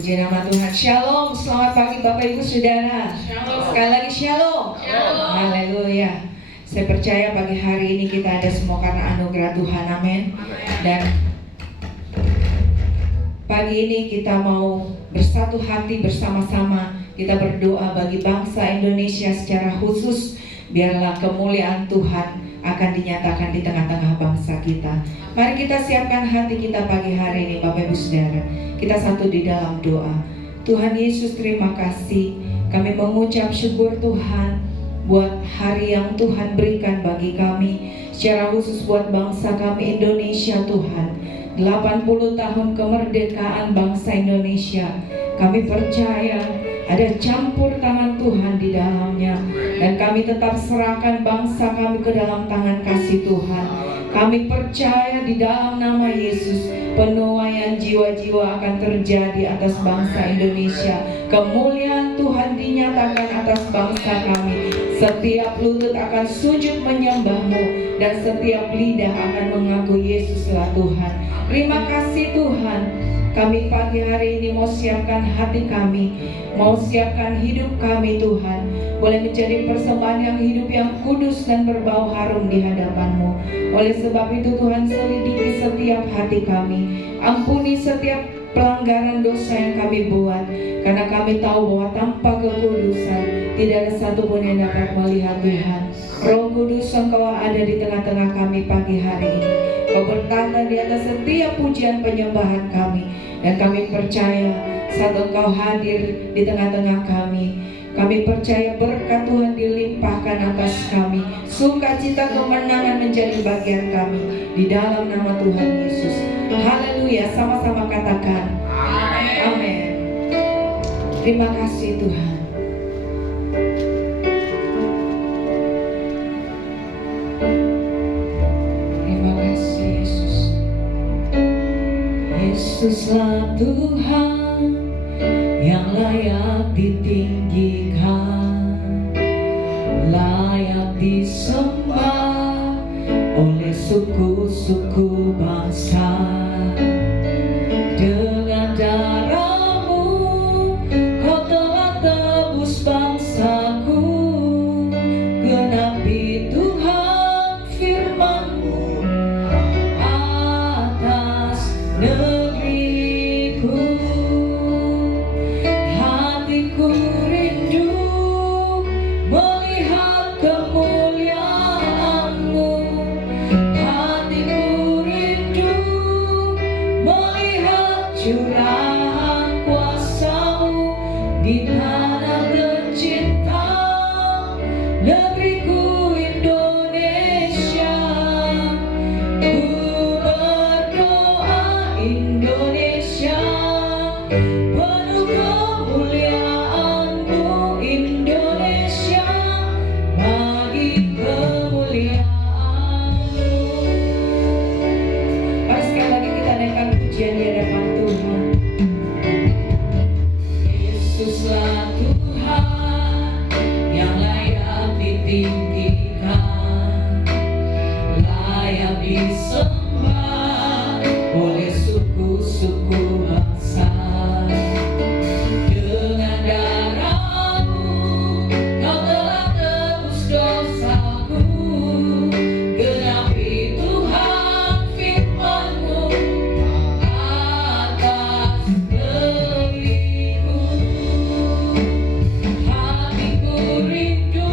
Puji nama Tuhan. Shalom, selamat pagi Bapak Ibu Saudara. Shalom. Sekali lagi shalom. Shalom. Haleluya. Saya percaya pagi hari ini kita ada semua karena anugerah Tuhan. Amin. Dan pagi ini kita mau bersatu hati bersama-sama. Kita berdoa bagi bangsa Indonesia secara khusus. Biarlah kemuliaan Tuhan akan dinyatakan di tengah-tengah bangsa kita. Mari kita siapkan hati kita pagi hari ini Bapak Ibu Saudara. Kita satu di dalam doa. Tuhan Yesus, terima kasih. Kami mengucap syukur Tuhan buat hari yang Tuhan berikan bagi kami, secara khusus buat bangsa kami Indonesia Tuhan. 80 tahun kemerdekaan bangsa Indonesia. Kami percaya ada campur tangan Tuhan di dalamnya, dan kami tetap serahkan bangsa kami ke dalam tangan kasih Tuhan. Kami percaya di dalam nama Yesus penuaian jiwa-jiwa akan terjadi atas bangsa Indonesia. Kemuliaan Tuhan dinyatakan atas bangsa kami. Setiap lutut akan sujud menyembah-Mu, dan setiap lidah akan mengaku Yesuslah Tuhan. Terima kasih Tuhan. Kami pagi hari ini mau siapkan hati kami, mau siapkan hidup kami Tuhan, boleh menjadi persembahan yang hidup, yang kudus dan berbau harum di hadapan-Mu. Oleh sebab itu Tuhan, selidiki setiap hati kami, ampuni setiap pelanggaran dosa yang kami buat, karena kami tahu bahwa tanpa kekudusan tidak ada satupun yang dapat melihat Tuhan. Roh Kudus, Engkau ada di tengah-tengah kami pagi hari ini. Kau bertanda di atas setiap pujian penyembahan kami, dan kami percaya saat Engkau hadir di tengah-tengah kami, kami percaya berkat Tuhan dilimpahkan atas kami, sukacita kemenangan menjadi bagian kami di dalam nama Tuhan Yesus. Haleluya, sama-sama katakan amin. Terima kasih Tuhan. Yesuslah Tuhan yang layak ditinggikan, layak disembah oleh suku-suku bangsa. Dengan darah-Mu Kau telah tebus bangsaku, genapi Tuhan firman-Mu atas negeriku. Hatiku rindu melihat kemuliaan-Mu. Hatiku rindu melihat curahan kuasa-Mu di tanah tercinta, negeriku Indonesia. Ku berdoa Indonesia, penuh kemuliaan-Mu Indonesia, bagi kemuliaan-Mu. Mari sekali lagi kita naikkan pujian di hadapan Tuhan. Yesuslah Tuhan yang layak ditinggikan, layak disembah oleh suku-suku bangsa. Dengan darah-Mu Kau telah tebus dosaku, genapi Tuhan firman-Mu atas negeriku. Hatiku rindu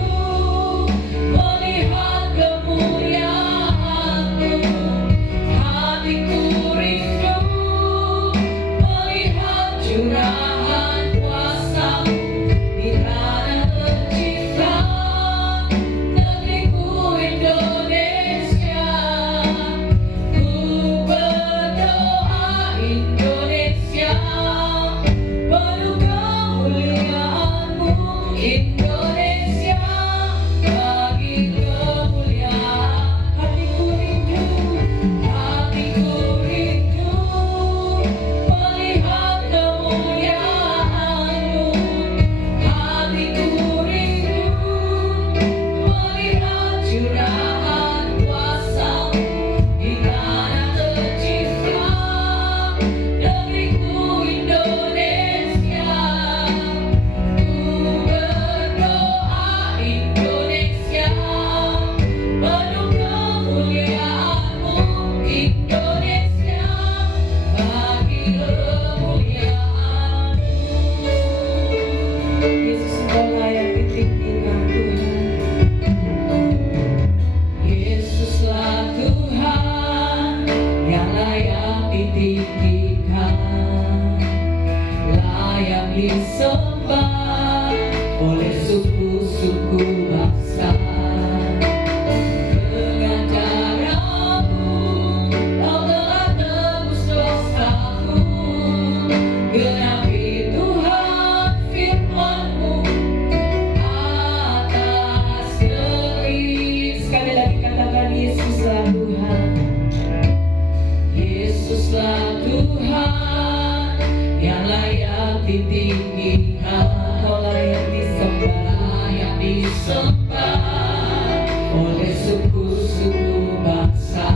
Tuhan. Yesuslah Tuhan yang layak ditinggikan, Kau layak disembah oleh suku-suku bangsa.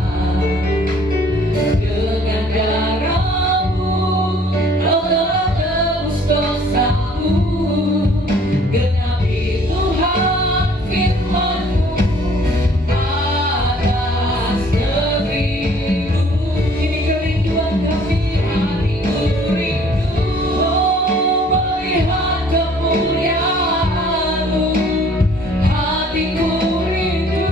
Dengan darah-Mu Kau telah tebus dosaku. Genapi Tuhan firman-Mu atas negeri-Mu. Ini kerinduan kami, hatiku rindu melihat kemuliaan-Mu. Hatiku rindu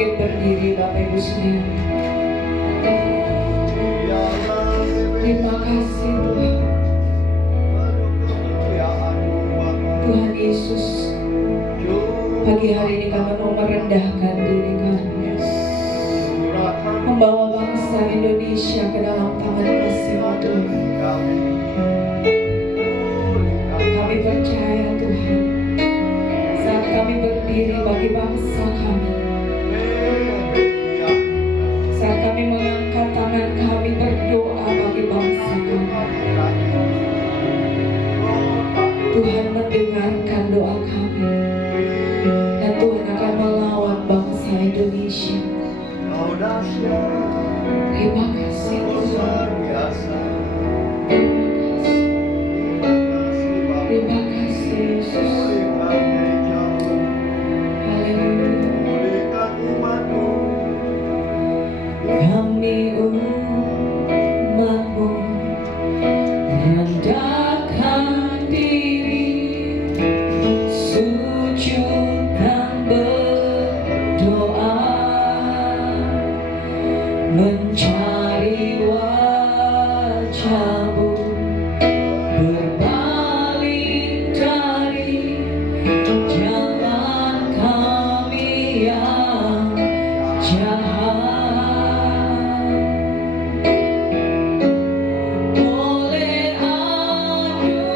bangkit berdiri Bapak Ibu Saudara. Terima kasih Tuhan. Tuhan Yesus, pagi hari ini kami mau merendahkan diri kami, membawa bangsa Indonesia ke dalam tangan kasih-Mu Tuhan. Kami percaya Tuhan, saat kami berdiri bagi bangsa kami, saat kami mengangkat tangan kami berdoa bagi bangsa kami, Tuhan mendengarkan doa kami, dan Tuhan akan melawat bangsa Indonesia. Terima kasih Tuhan. Terima kasih Yesus. Haleluya. Kami umat-Mu merendahkan diri, sujud dan berdoa, mencari wajah-Mu, berbalik dari jalan kami yang jahat. Oleh anugerah-Mu,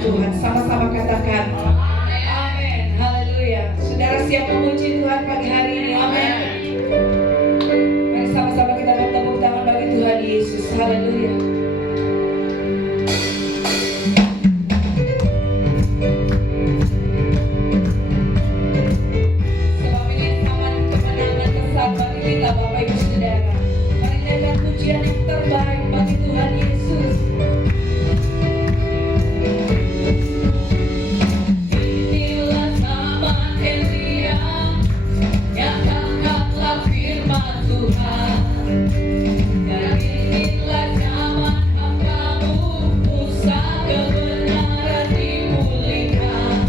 Tuhan. Sama-sama katakan amin. Haleluya. Saudara siap memuji Tuhan pagi hari ini. Amin. Mari sama-sama kita bertepuk tangan bagi Tuhan Yesus. Haleluya. Sebab ini zaman kemenangan besar bagi kita Bapak Ibu Saudara. terbaik bagi Tuhan Yesus. Inilah zaman Elia, nyatakanlah firman Tuhan. Dan inilah zaman hamba-Mu, Musa, kebenaran dipulihkan.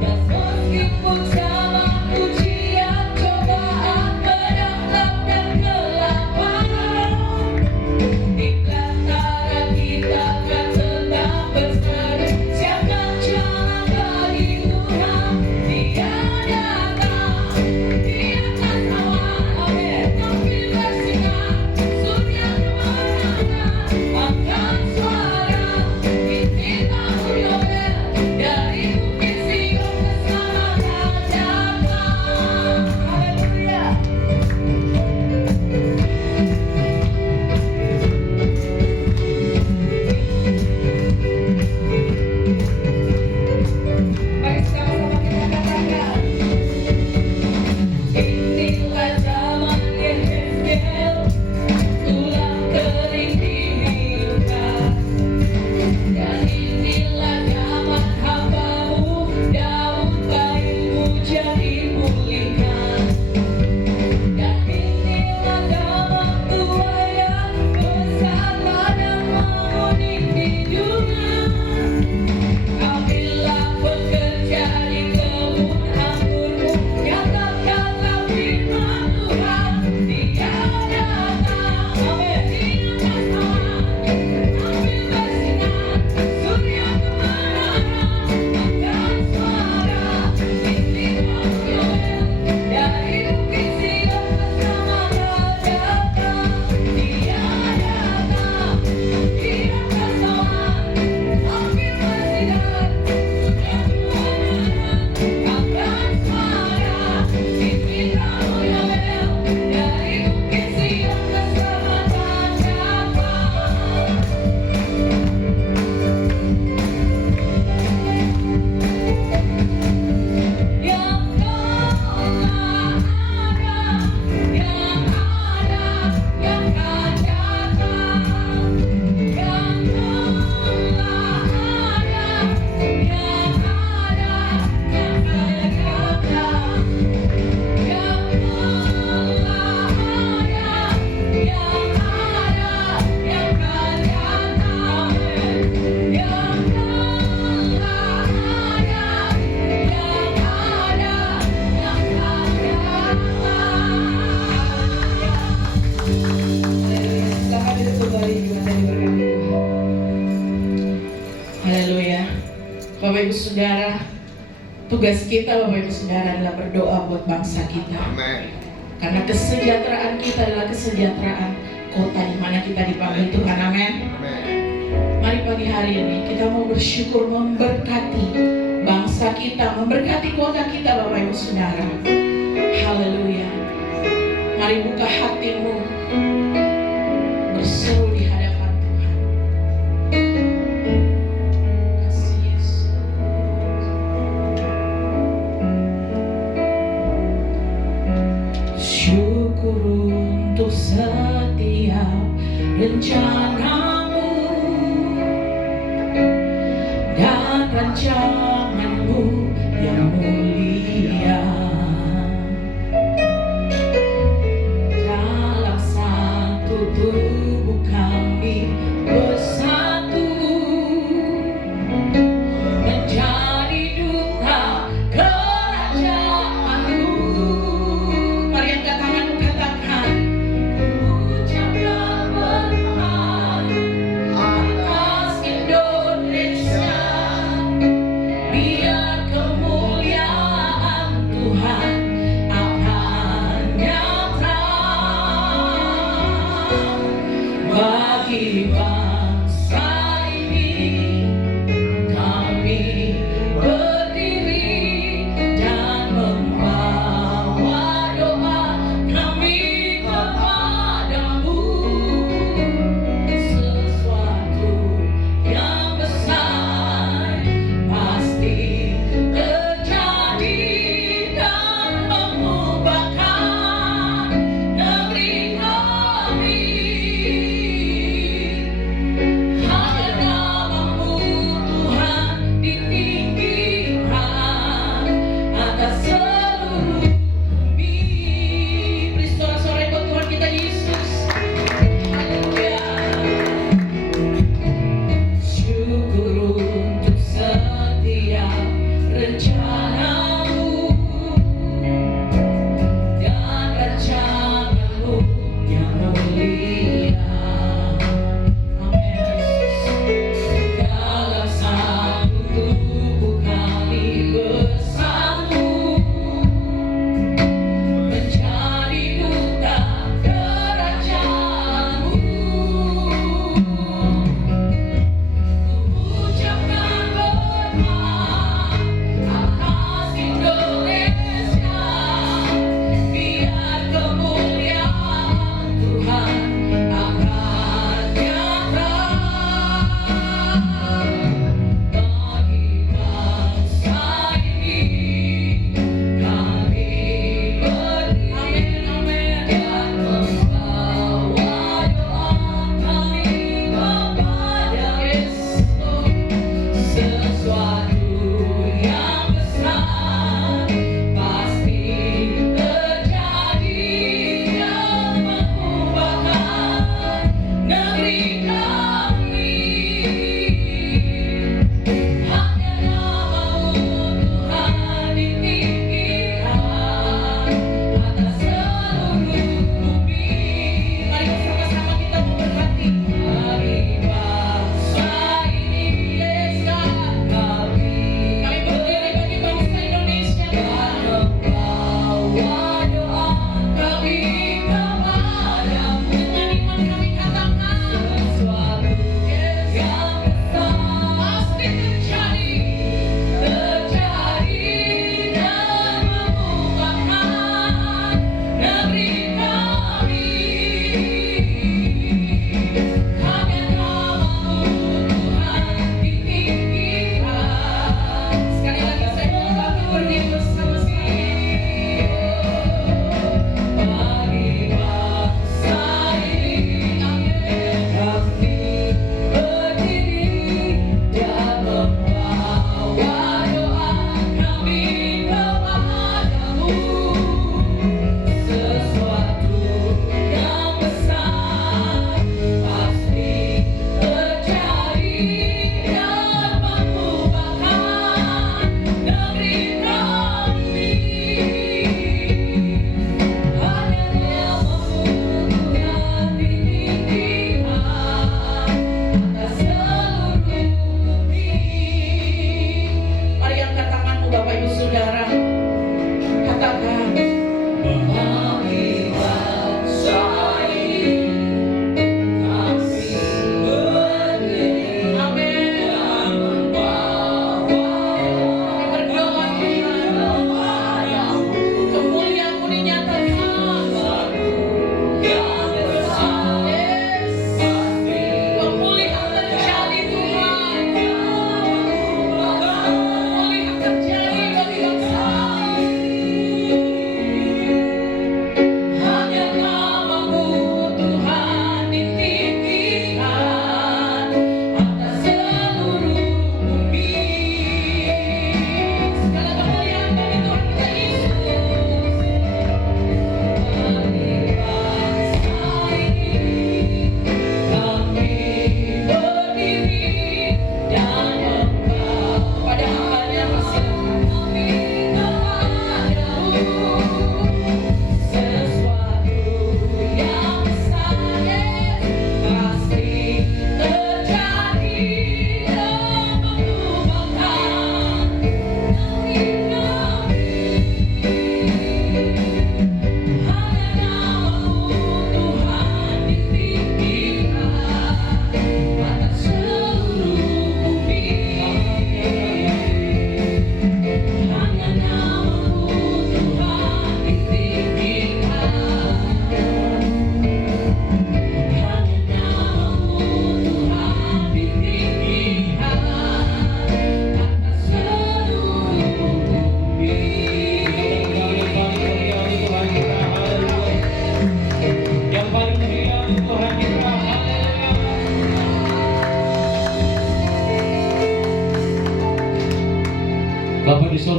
Dan meskipun zaman ujian, cobaan, pedang dan kelaparan, di antara kita kan tetap bersatu. Siapkan jalan bagi Tuhan. Dia datang di atas awan, amin. Tapi bersinar surga kemenangan akan suara istilah Yoel dari bukit Sion keselamatan datang. Haleluya. Mari sama-sama kita katakan. Inilah zaman Yehezkel, tulang kering dihidupkan. Dan inilah zaman hamba-Mu, daun kayu jadi pulihkan. Dan inilah zaman tuayan, besar ladang menguning di dunia. Ambillah pekerja di kebun anggur-Mu, nyatakanlah firman Tuhan. Dia datang, amin. Di atas awan, ambil bersinar surya kemenangan akan suara istilah Yoel dari bukit Sion keselamatan datang. Dia datang di atas awan, ambil bersinar surya kemenangan akan suara istilah Yoel dari bukit Sion keselamatan datang. Yang telah ada, yang ada, yang akan datang. Yang telah ada, yang ada, yang akan datang. Yang telah ada, yang ada, yang akan datang. Yang telah ada, yang ada, yang akan datang. Silakan duduk kembali juga tadi berkati Tuhan. Haleluya. Bapak Ibu Saudara, tugas kita Bapak Ibu Saudara adalah berdoa buat bangsa kita. Amin. Karena kesejahteraan kita adalah kesejahteraan kota di mana kita dipanggil Tuhan. Amin. Amin. Mari pagi hari ini kita mau bersyukur memberkati bangsa kita, memberkati kota kita Bapak Ibu Saudara. Haleluya. Mari buka hatimu, berseru di hadapan Tuhan. Kasih Yesus. Syukur untuk setiap rencana-Mu dan rancangan-Mu yang mulia. Dalam satu tubuh kami bersatu menjadi duta kerajaan-Mu. Mari angkat tanganmu, katakan, ku ucapkan berhaleluya. atas seluruh bumi. Beri sorak-sorai buat Tuhan kita Yesus. Haleluya. Syukur untuk setiap rencanamu dan rancanganmu yang mulia. Amin Yesus. Dalam satu tubuh kami bersatu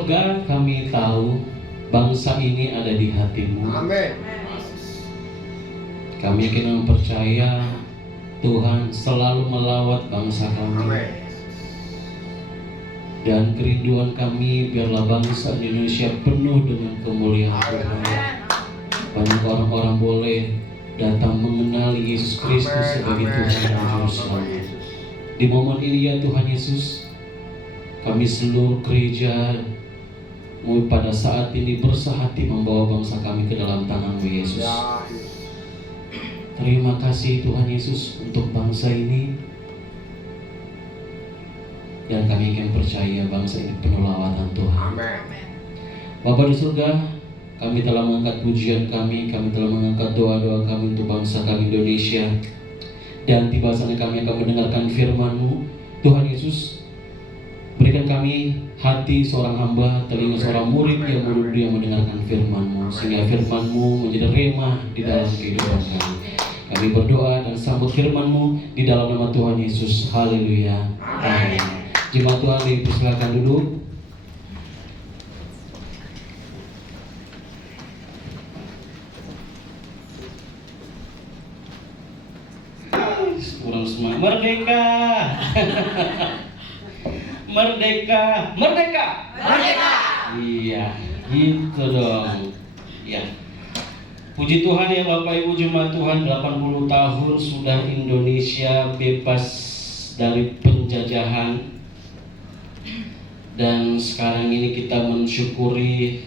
Surga, kami tahu bangsa ini ada di hati-Mu. Amin. Kami yakin dan percaya Tuhan selalu melawat bangsa kami. Amin. Dan kerinduan kami biarlah bangsa Indonesia penuh dengan kemuliaan Tuhan. Banyak orang-orang boleh datang mengenali Yesus Kristus sebagai Tuhan dan Juru Selamat. Di momen ini ya Tuhan Yesus, kami seluruh gereja pada saat ini bersahati membawa bangsa kami ke dalam tangan-Mu Yesus. Terima kasih Tuhan Yesus untuk bangsa ini. Dan kami ingin percaya bangsa ini penuh lawatan Tuhan. Bapa di surga, kami telah mengangkat pujian kami telah mengangkat doa-doa kami untuk bangsa kami Indonesia. Dan tiba saatnya kami akan mendengarkan firman-Mu. Tuhan Yesus, berikan kami hati seorang hamba, telinga seorang murid yang dia mendengarkan firman-Mu, sehingga firman-Mu menjadi rema di dalam kehidupan kami. Kami berdoa dan sambut firman-Mu di dalam nama Tuhan Yesus. Haleluya. Amin. Jemaat Tuhan dipersilakan duduk. Kurang semangat. Merdeka. Merdeka. Merdeka. Merdeka. Iya, gitu dong. Ya. Puji Tuhan ya Bapak Ibu jemaat Tuhan, 80 tahun sudah Indonesia bebas dari penjajahan. Dan sekarang ini kita mensyukuri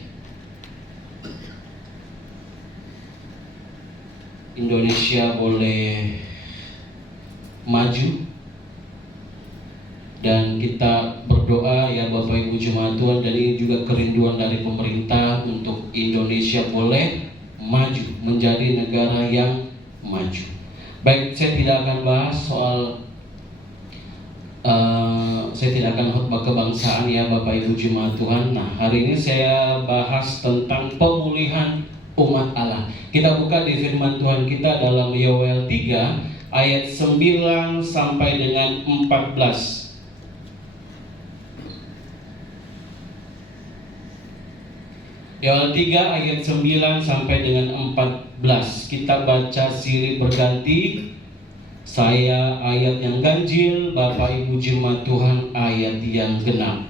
Indonesia boleh maju. Dan kita berdoa ya Bapak Ibu jemaat Tuhan, dan ini juga kerinduan dari pemerintah untuk Indonesia boleh maju, menjadi negara yang maju. Baik, saya tidak akan bahas soal saya tidak akan khotbah kebangsaan ya Bapak Ibu jemaat Tuhan. Nah, hari ini saya bahas tentang pemulihan umat Allah. Kita buka di firman Tuhan kita dalam Yoel 3 ayat 9 sampai dengan 14. Yoel 3 ayat 9 sampai dengan 14. Kita baca silih berganti. Saya ayat yang ganjil, Bapak Ibu jemaat Tuhan ayat yang genap.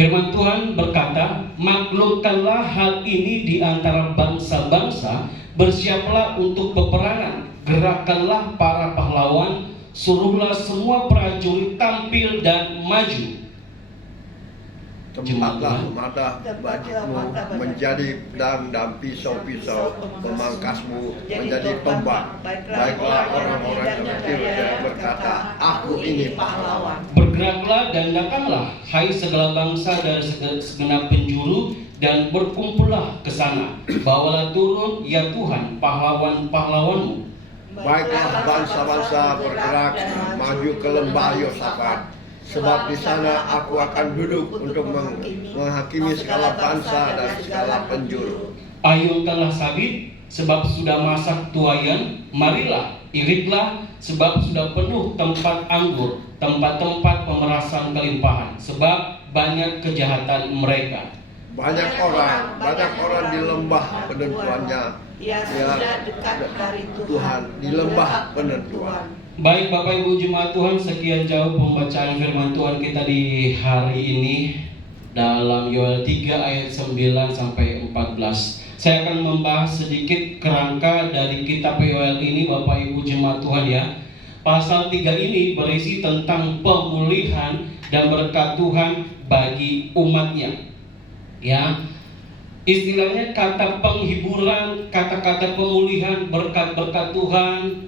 Firman Tuhan berkata, maklumkanlah hal ini di antara bangsa-bangsa, bersiaplah untuk peperangan, gerakkanlah para pahlawan, suruhlah semua prajurit tampil dan maju. Tempatlah bajumu menjadi pedang dan pisau-pisau memangkasmu menjadi tombak. Baiklah orang-orang yang kecil berkata, aku ini pahlawan. Bergeraklah dan datanglah, hai segala bangsa dari segenap penjuru, dan berkumpullah ke sana. Bawalah turun, ya Tuhan, pahlawan-pahlawanmu. Baiklah bangsa-bangsa bergerak maju ke lembah Yosafat. Sebab di sana aku akan duduk untuk menghakimi segala bangsa dan segala penjuru. Ayunkanlah sabit, sebab sudah masak tuayan. Marilah, iritlah, sebab sudah penuh tempat anggur, tempat-tempat pemerasan kelimpahan. Sebab banyak kejahatan mereka. Banyak orang di lembah penentuannya. Ya, dekat dari Tuhan di lembah penentuan. Baik Bapak Ibu jemaat Tuhan, sekian jauh pembacaan firman Tuhan kita di hari ini dalam Yoel 3 ayat 9 sampai 14. Saya akan membahas sedikit kerangka dari kitab Yoel ini Bapak Ibu jemaat Tuhan ya. Pasal 3 ini berisi tentang pemulihan dan berkat Tuhan bagi umatnya. Ya. Istilahnya kata penghiburan, kata-kata pemulihan, berkat-berkat Tuhan.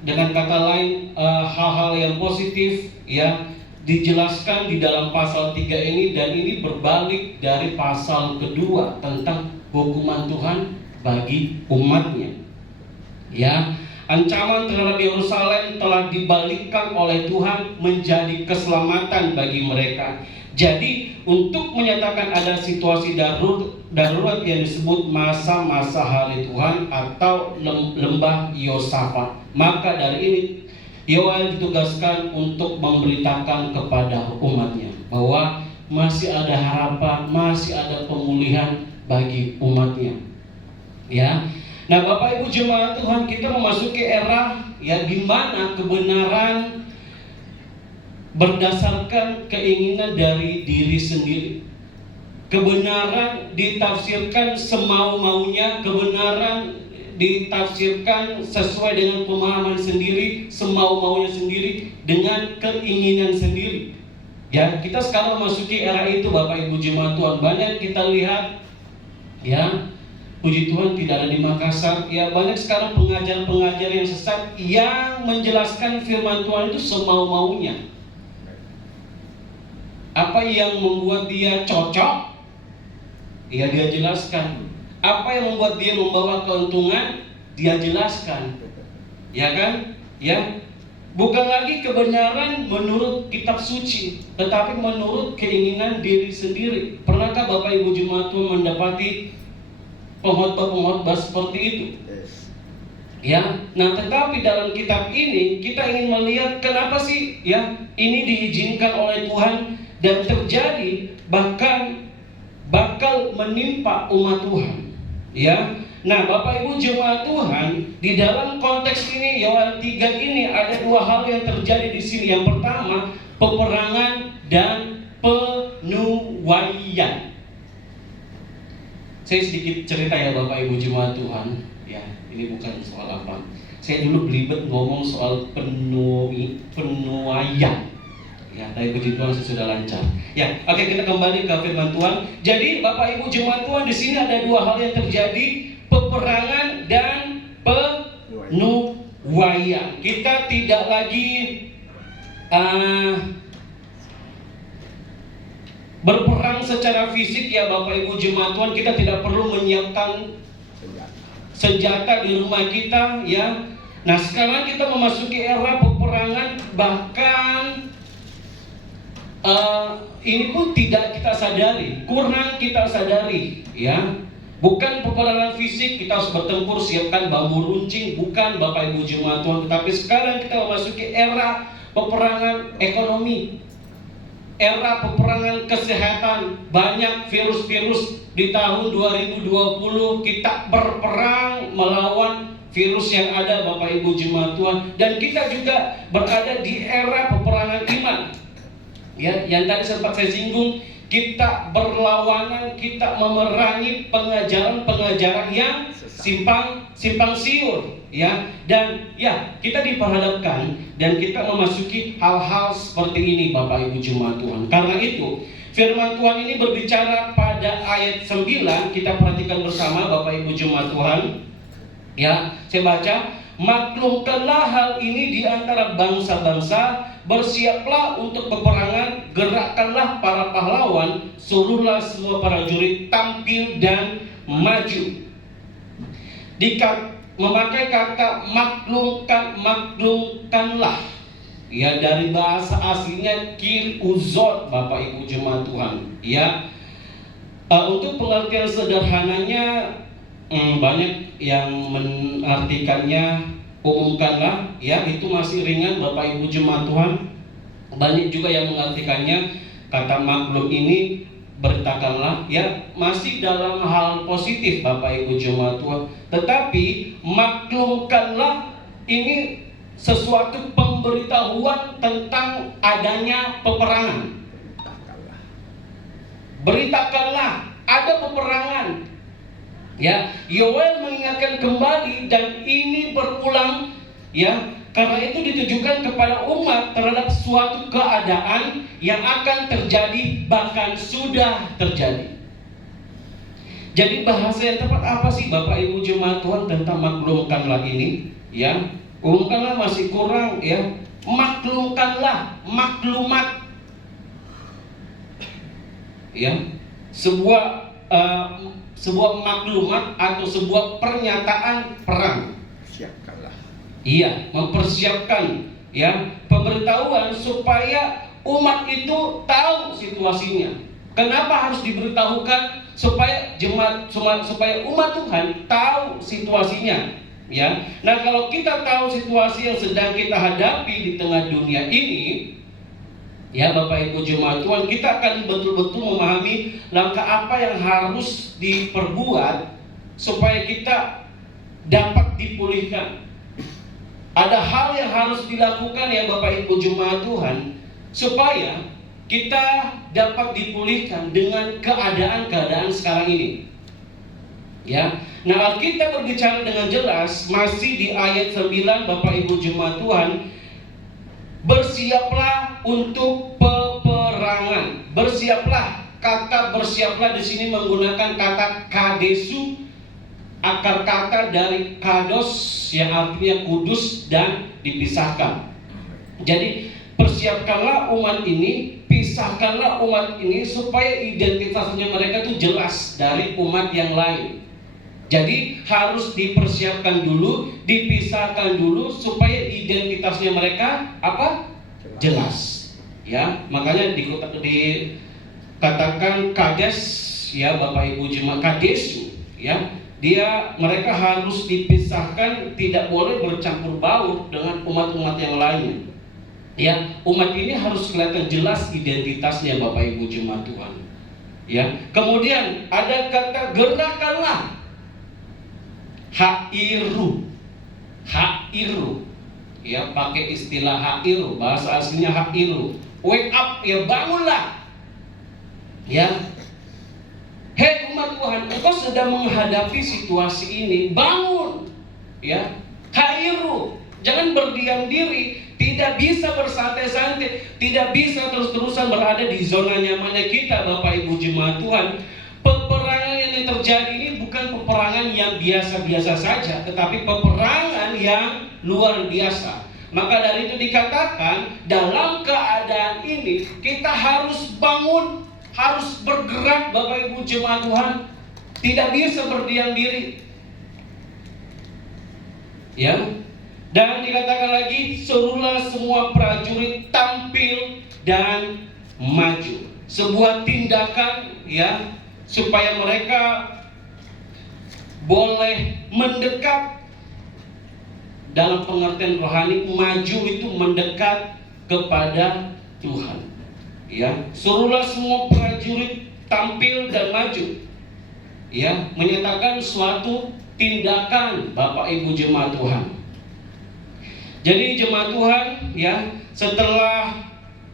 Dengan kata lain hal-hal yang positif ya dijelaskan di dalam pasal 3 ini, dan ini berbalik dari pasal kedua tentang hukuman Tuhan bagi umatnya. Ya, ancaman terhadap Yerusalem telah dibalikkan oleh Tuhan menjadi keselamatan bagi mereka. Jadi untuk menyatakan ada situasi darurat yang disebut masa-masa hari Tuhan atau lembah Yosafat, maka dari ini Yoel ditugaskan untuk memberitakan kepada umatnya bahwa masih ada harapan, masih ada pemulihan bagi umatnya. Ya. Nah, Bapak Ibu jemaat Tuhan, kita memasuki era ya di mana kebenaran berdasarkan keinginan dari diri sendiri. Kebenaran ditafsirkan semau-maunya, kebenaran ditafsirkan sesuai dengan pemahaman sendiri, semau-maunya sendiri, dengan keinginan sendiri. Ya, kita sekarang memasuki era itu, Bapak Ibu jemaat Tuhan. Banyak kita lihat, ya, puji Tuhan tidak ada di Makassar. Ya, banyak sekarang pengajar-pengajar yang sesat yang menjelaskan firman Tuhan itu semau-maunya. Apa yang membuat dia cocok, ya dia jelaskan. Apa yang membuat dia membawa keuntungan, dia jelaskan. Ya kan? Ya. Bukan lagi kebenaran menurut kitab suci, tetapi menurut keinginan diri sendiri. Pernahkah Bapak Ibu jemaat Tuhan mendapati pengkhotbah seperti itu? Ya, nah tetapi dalam kitab ini kita ingin melihat kenapa sih ya ini diizinkan oleh Tuhan dan terjadi, bahkan bakal menimpa umat Tuhan. Ya, nah Bapak Ibu jemaat Tuhan, di dalam konteks ini Yoel 3 ini ada dua hal yang terjadi di sini. Yang pertama, peperangan dan penuaian. Saya sedikit cerita ya Bapak Ibu jemaat Tuhan. Ya, ini bukan soal apa. Saya dulu belibet ngomong soal penuaian. Ya, tapi puji Tuhan saya sudah lancar. Ya, oke, kita kembali ke firman Tuhan. Jadi Bapak Ibu jemaat Tuhan, di sini ada dua hal yang terjadi, peperangan dan penuaian. Kita tidak lagi berperang secara fisik ya Bapak Ibu jemaat Tuhan. Kita tidak perlu menyiapkan senjata di rumah kita ya. Nah, sekarang kita memasuki era peperangan, bahkan ini pun tidak kita sadari, kurang kita sadari ya. Bukan peperangan fisik, kita harus bertempur, siapkan bambu runcing, bukan Bapak Ibu jemaat Tuhan. Tetapi sekarang kita memasuki era peperangan ekonomi, era peperangan kesehatan. Banyak virus-virus di tahun 2020 kita berperang melawan virus yang ada Bapak Ibu jemaat Tuhan. Dan kita juga berada di era peperangan iman. Ya, yang tadi sempat saya singgung, kita berlawanan, kita memerangi pengajaran-pengajaran yang simpang siur, ya. Dan ya, kita diperhadapkan dan kita memasuki hal-hal seperti ini Bapak Ibu jemaat Tuhan. Karena itu, firman Tuhan ini berbicara pada ayat 9, kita perhatikan bersama Bapak Ibu jemaat Tuhan. Ya, saya baca, maklumkanlah hal ini di antara bangsa-bangsa, bersiaplah untuk peperangan, gerakkanlah para pahlawan, suruhlah semua prajurit tampil dan maju. Memakai kata maklumkanlah, ya, dari bahasa aslinya kiruzot Bapak Ibu jemaat Tuhan. Ya, untuk pengertian sederhananya banyak yang mengartikannya umumkanlah, ya, itu masih ringan Bapak Ibu jemaat Tuhan. Banyak juga yang mengartikannya kata maklum ini beritakanlah, ya, masih dalam hal positif Bapak Ibu jemaat Tuhan. Tetapi maklumkanlah ini sesuatu pemberitahuan tentang adanya peperangan. Beritakanlah ada peperangan. Ya, Yoel mengingatkan kembali dan ini berulang, ya, karena itu ditujukan kepada umat terhadap suatu keadaan yang akan terjadi, bahkan sudah terjadi. Jadi bahasa yang tepat apa sih Bapak Ibu jemaat Tuhan tentang maklumkanlah ini? Ya, umumkanlah masih kurang, ya. Maklumkanlah, maklumat, ya, sebuah maklumat atau sebuah pernyataan perang. Siapkanlah. Iya, mempersiapkan, ya, pemberitahuan supaya umat itu tahu situasinya. Kenapa harus diberitahukan? Supaya umat Tuhan tahu situasinya, ya. Nah, kalau kita tahu situasi yang sedang kita hadapi di tengah dunia ini, Ya Bapak Ibu Jemaat Tuhan, kita akan betul-betul memahami langkah apa yang harus diperbuat supaya kita dapat dipulihkan. Ada hal yang harus dilakukan ya Bapak Ibu Jemaat Tuhan, supaya kita dapat dipulihkan dengan keadaan-keadaan sekarang ini. Ya. Nah, Alkitab berbicara dengan jelas masih di ayat 9 Bapak Ibu Jemaat Tuhan, bersiaplah untuk peperangan. Bersiaplah. Kata bersiaplah di sini menggunakan kata kadesu, akar kata dari kados yang artinya kudus dan dipisahkan. Jadi persiapkanlah umat ini, pisahkanlah umat ini supaya identitasnya mereka itu jelas dari umat yang lain. Jadi harus dipersiapkan dulu, dipisahkan dulu supaya identitasnya mereka apa? Jelas. Ya, makanya dikatakan kades ya Bapak Ibu Jemaat, kadesu ya. Mereka harus dipisahkan, tidak boleh bercampur baur dengan umat-umat yang lainnya. Ya, umat ini harus kelihatan jelas identitasnya Bapak Ibu Jemaat Tuhan. Ya, kemudian ada kata gerakanlah. Hairu, ya pakai istilah hairu, bahasa aslinya hairu. Wake up, ya bangunlah, ya. Hei umat Tuhan, engkau sedang menghadapi situasi ini, bangun, ya. Hairu, jangan berdiam diri, tidak bisa bersantai-santai, tidak bisa terus-terusan berada di zona nyamannya kita, Bapak Ibu Jemaat Tuhan. Peperangan yang terjadi ini bukan peperangan yang biasa-biasa saja, tetapi peperangan yang luar biasa. Maka dari itu dikatakan dalam keadaan ini kita harus bangun, harus bergerak Bapak Ibu Jemaat Tuhan. Tidak bisa berdiam diri. Ya. Dan dikatakan lagi, suruhlah semua prajurit tampil dan maju. Sebuah tindakan ya, supaya mereka boleh mendekat. Dalam pengertian rohani, maju itu mendekat kepada Tuhan. Ya, suruhlah semua prajurit tampil dan maju. Ya, menyatakan suatu tindakan Bapak Ibu Jemaat Tuhan. Jadi Jemaat Tuhan, ya, setelah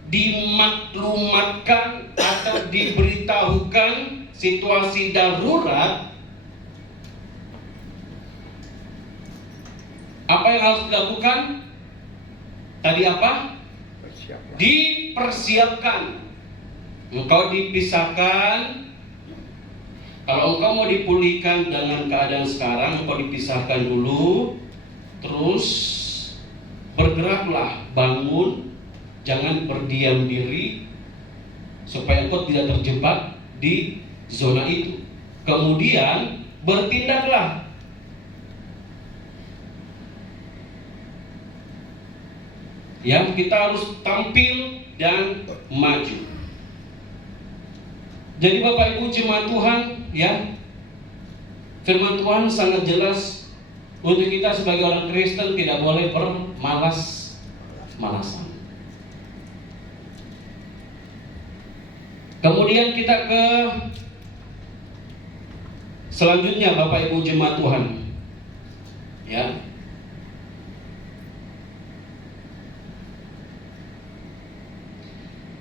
dimaklumatkan atau diberitahukan situasi darurat, apa yang harus dilakukan? Tadi apa? Dipersiapkan. Engkau dipisahkan. Kalau engkau mau dipulihkan dengan keadaan sekarang, engkau dipisahkan dulu. Terus bergeraklah, bangun, jangan berdiam diri, supaya engkau tidak terjebak di zona itu. Kemudian bertindaklah. Yang kita harus tampil dan maju. Jadi Bapak Ibu Jemaat Tuhan, ya, firman Tuhan sangat jelas untuk kita sebagai orang Kristen tidak boleh bermalas-malasan. Kemudian kita ke selanjutnya Bapak Ibu Jemaat Tuhan, ya.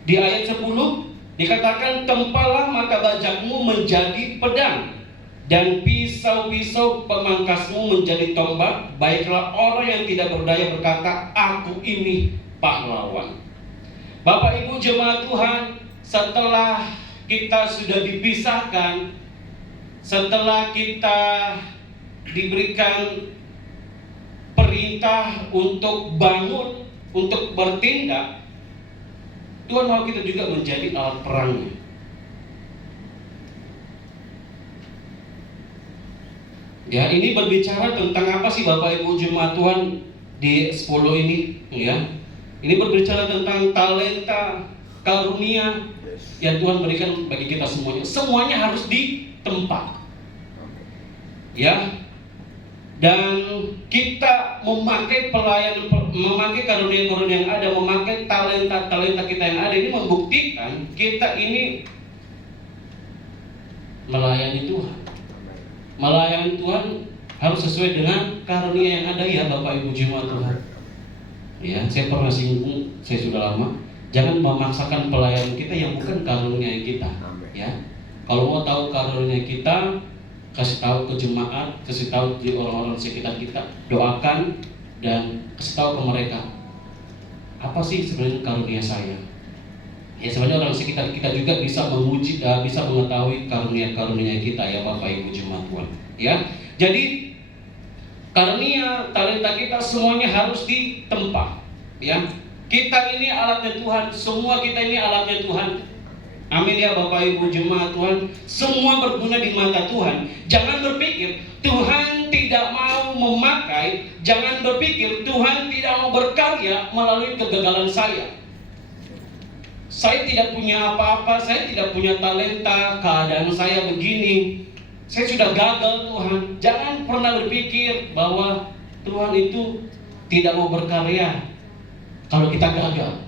Di ayat 10 dikatakan, tempalah mata bajakmu menjadi pedang dan pisau-pisau pemangkasmu menjadi tombak. Baiklah orang yang tidak berdaya berkata, aku ini pahlawan. Bapak Ibu Jemaat Tuhan, setelah kita sudah dipisahkan, setelah kita diberikan perintah untuk bangun, untuk bertindak, Tuhan mau kita juga menjadi alat perangnya. Ya, ini berbicara tentang apa sih Bapak Ibu Jemaat Tuhan di 10 ini, ya. Ini berbicara tentang talenta, karunia yang Tuhan berikan bagi kita semuanya. Semuanya harus ditempa. Ya. Dan kita memakai memakai karunia-karunia yang ada, memakai talenta-talenta kita yang ada, ini membuktikan kita ini melayani Tuhan. Melayani Tuhan harus sesuai dengan karunia yang ada, ya Bapak Ibu jemaat Tuhan. Ya, saya pernah singgung, saya sudah lama, jangan memaksakan pelayanan kita yang bukan karunia kita. Ya, kalau mau tahu karunia kita, kasih tahu ke jemaat, kasih tahu di orang-orang sekitar kita, doakan dan kasih tahu ke mereka apa sih sebenarnya karunia saya. Ya, sebenarnya orang sekitar kita juga bisa menguji, bisa mengetahui karunia-karunia kita, ya Bapak Ibu jemaat Tuhan. Ya, jadi karunia talenta kita semuanya harus ditempa. Ya, kita ini alatnya Tuhan, semua kita ini alatnya Tuhan. Amin ya Bapak Ibu jemaat Tuhan. Semua berguna di mata Tuhan. Jangan berpikir Tuhan tidak mau memakai, jangan berpikir Tuhan tidak mau berkarya melalui kegagalan saya. Saya tidak punya apa-apa, saya tidak punya talenta, keadaan saya begini, saya sudah gagal Tuhan. Jangan pernah berpikir bahwa Tuhan itu tidak mau berkarya kalau kita gagal.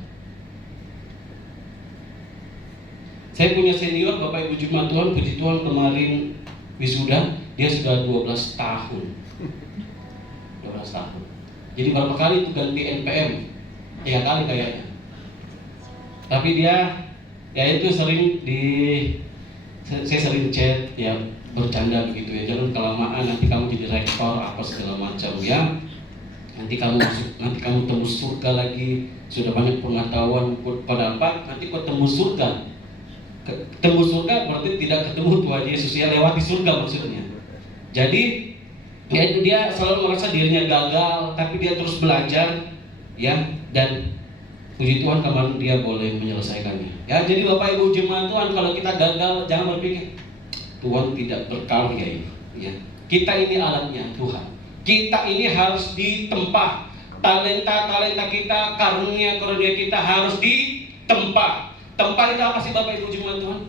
Saya punya senior Bapak Ibu jemaat Tuhan, puji Tuhan kemarin wisuda, dia sudah 12 tahun. 12 tahun. Jadi berapa kali itu ganti NPM? 3 kali kayaknya. Tapi dia, ya itu sering saya sering chat, ya bercanda begitu ya. Jangan kelamaan nanti kamu jadi rektor apa segala macam ya. Nanti kamu tembus surga lagi. Sudah banyak pengetahuan pada apa? Nanti kau tembus surga. Tembus surga berarti tidak ketemu Tuhan Yesus, ya lewati surga maksudnya. Jadi ya itu dia selalu merasa dirinya gagal, tapi dia terus belajar, ya, dan puji Tuhan kemarin dia boleh menyelesaikannya. Ya, jadi Bapak Ibu jemaat Tuhan, kalau kita gagal jangan berpikir Tuhan tidak berkarya ini. Ya, kita ini alatnya Tuhan. Kita ini harus ditempa. Talenta-talenta kita, karunia-karunia kita harus ditempa. Tempat itu apa sih Bapak Ibu jemaat Tuhan?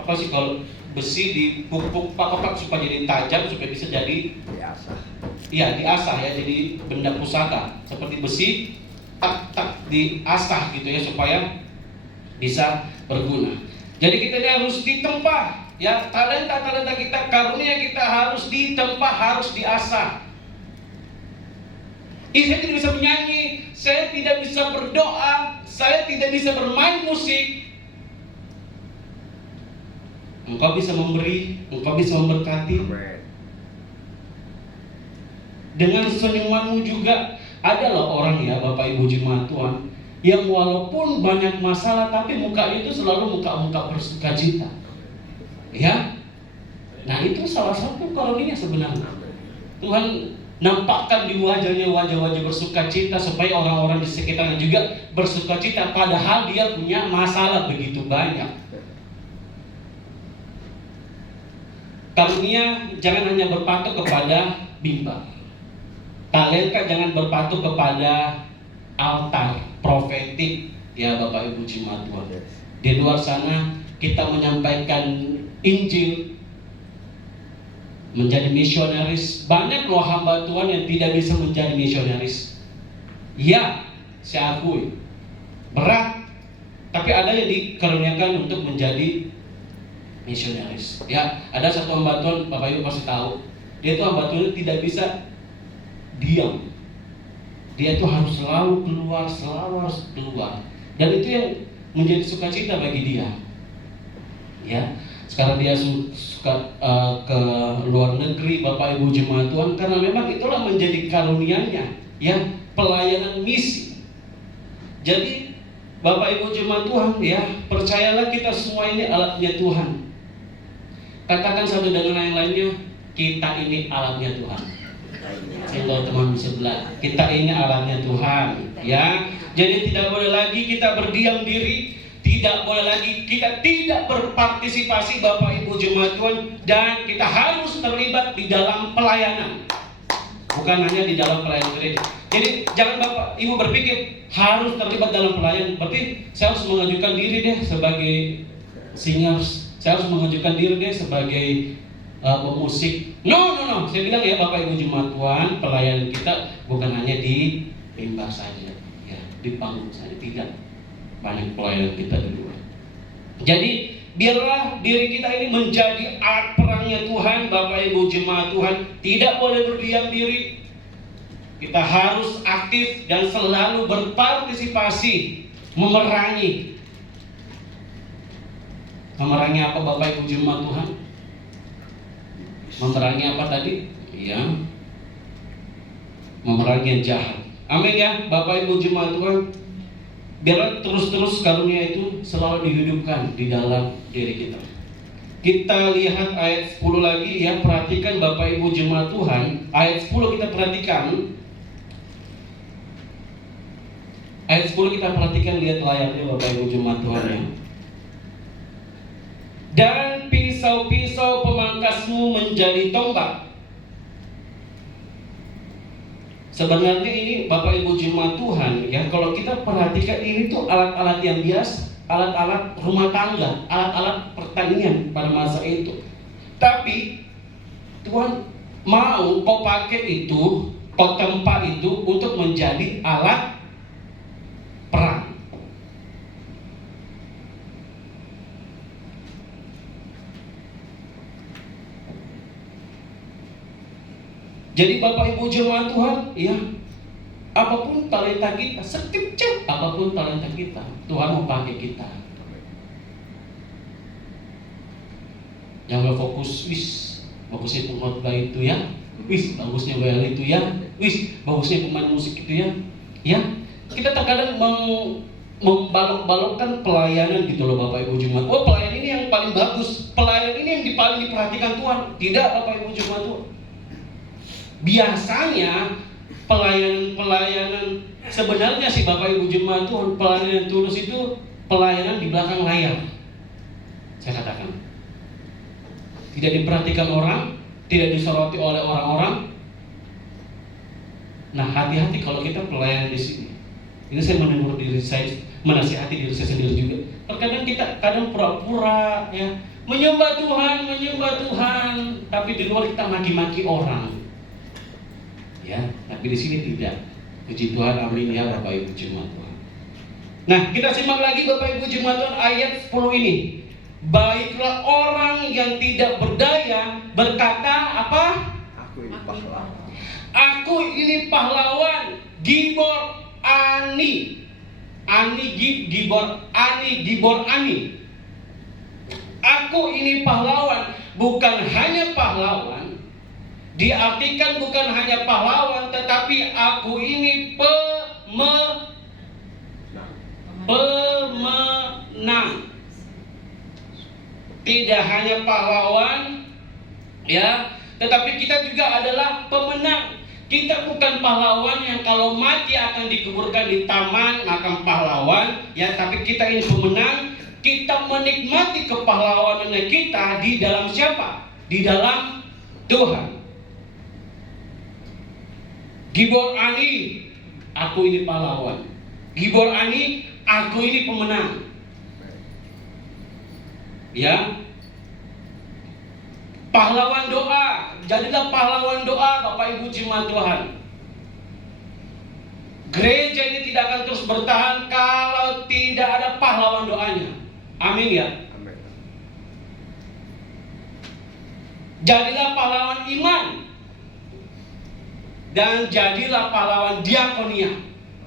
Apa sih kalau besi dipupuk pak supaya jadi tajam, supaya bisa jadi diasah. Iya, diasah ya, jadi benda pusaka. Seperti besi tak diasah gitu ya, supaya bisa berguna. Jadi kita ini harus ditempa, ya, talenta-talenta kita, karunia kita harus ditempa, harus diasah. Saya tidak bisa menyanyi, saya tidak bisa berdoa, saya tidak bisa bermain musik. Engkau bisa memberi, engkau bisa memberkati. Dengan senyumanmu juga. Ada loh orang, ya Bapak Ibu jemaat Tuhan, yang walaupun banyak masalah tapi mukanya itu selalu muka-muka bersukacita. Ya, nah itu salah satu karunia sebenarnya. Tuhan nampakkan di wajahnya wajah-wajah bersukacita supaya orang-orang di sekitarnya juga bersukacita, padahal dia punya masalah begitu banyak. Karunia jangan hanya berpatok kepada bimbang. Talenta jangan berpatok kepada altar profetik, ya Bapak Ibu jemaat Tuhan. Di luar sana kita menyampaikan Injil, menjadi misionaris. Banyak loh hamba Tuhan yang tidak bisa menjadi misionaris. Ya, saya akui berat, tapi ada yang dikaruniakan untuk menjadi misionaris. Ya, ada satu hamba Tuhan, Bapak Ibu pasti tahu, dia itu hamba Tuhan tidak bisa diam. Dia itu harus selalu harus keluar. Dan itu yang menjadi sukacita bagi dia. Ya, sekarang dia suka ke luar negeri, Bapak Ibu jemaat Tuhan, karena memang itulah menjadi karunianya, ya, pelayanan misi. Jadi Bapak Ibu jemaat Tuhan, ya, percayalah kita semua ini alatnya Tuhan. Katakan satu dengan yang lainnya, kita ini alatnya Tuhan. Kalau teman sebelah, kita ini alatnya Tuhan, ya. Jadi tidak boleh lagi kita berdiam diri, tidak boleh lagi kita tidak berpartisipasi Bapak Ibu jemaat Tuhan, dan kita harus terlibat di dalam pelayanan, bukan hanya di dalam pelayanan gereja. Jadi jangan Bapak Ibu berpikir harus terlibat dalam pelayanan, berarti saya harus mengajukan diri deh sebagai singers, saya harus mengajukan diri deh sebagai pemusik. No. Saya bilang ya Bapak Ibu Jemaat Tuhan, pelayanan kita bukan hanya di mimbar saja, ya, di panggung saja, tidak. Banyak pelayanan kita di luar. Jadi biarlah diri kita ini menjadi alat perangnya Tuhan, Bapak Ibu Jemaat Tuhan. Tidak boleh berdiam diri. Kita harus aktif dan selalu berpartisipasi memerangi. Memerangi apa Bapak Ibu Jemaat Tuhan? Memerangi apa tadi? Ya, memerangi yang jahat. Amin ya Bapak Ibu Jemaat Tuhan. Biarlah terus-terus karunia itu selalu dihidupkan di dalam diri kita. Kita lihat ayat 10 lagi ya. Perhatikan Bapak Ibu Jemaat Tuhan. Ayat 10 kita perhatikan. Ayat 10 kita perhatikan, lihat layarnya Bapak Ibu Jemaat Tuhan ya. Dan pisau-pisau pemangkasmu menjadi tombak. Sebenarnya ini Bapak Ibu Jemaat Tuhan ya, kalau kita perhatikan ini tuh alat-alat yang biasa, alat-alat rumah tangga, alat-alat pertanian pada masa itu. Tapi Tuhan mau kau pakai itu, kau tempat itu untuk menjadi alat perang. Jadi Bapak Ibu Jemaat Tuhan, ya, apapun talenta kita, sekecil apapun talenta kita, Tuhan mau pakai kita. Jangan fokus, bagusnya pengkhotbah itu ya, bagusnya WL itu ya, bagusnya pemain musik itu ya. Ya, kita terkadang membalok-balokkan pelayanan gitu loh Bapak Ibu Jemaat. Oh, pelayanan ini yang paling bagus, pelayanan ini yang paling diperhatikan Tuhan. Tidak Bapak Ibu Jemaat Tuhan. Biasanya pelayanan sebenarnya sih Bapak Ibu Jemaat Tuhan, pelayanan yang tulus itu pelayanan di belakang layar. Saya katakan, tidak diperhatikan orang, tidak disoroti oleh orang-orang. Nah, hati-hati kalau kita pelayanan di sini. Ini saya menegur diri saya, menasihati diri saya sendiri juga. Terkadang kita pura-pura ya, menyembah Tuhan, tapi di luar kita maki-maki orang. Ya, tapi di sini tidak. Puji Tuhan, amin ya Bapak Ibu Jemaat Tuhan. Nah, kita simak lagi Bapak Ibu Jemaat Tuhan ayat 10 ini. Baiklah orang yang tidak berdaya berkata apa? Aku ini pahlawan. Aku ini pahlawan, gibor ani. Gibor ani. Aku ini pahlawan, bukan hanya pahlawan. Diartikan bukan hanya pahlawan, tetapi aku ini pemenang. Tidak hanya pahlawan, ya, tetapi kita juga adalah pemenang. Kita bukan pahlawan yang kalau mati akan dikuburkan di taman makam pahlawan, ya, tapi kita ini pemenang. Kita menikmati kepahlawanan kita di dalam siapa? Di dalam Tuhan. Gibor ani, aku ini pahlawan. Gibor ani, aku ini pemenang. Ya. Pahlawan doa, jadilah pahlawan doa Bapak Ibu Jemaat Tuhan. Gereja ini tidak akan terus bertahan kalau tidak ada pahlawan doanya. Amin ya. Amin. Jadilah pahlawan iman. Dan jadilah pahlawan diakonia.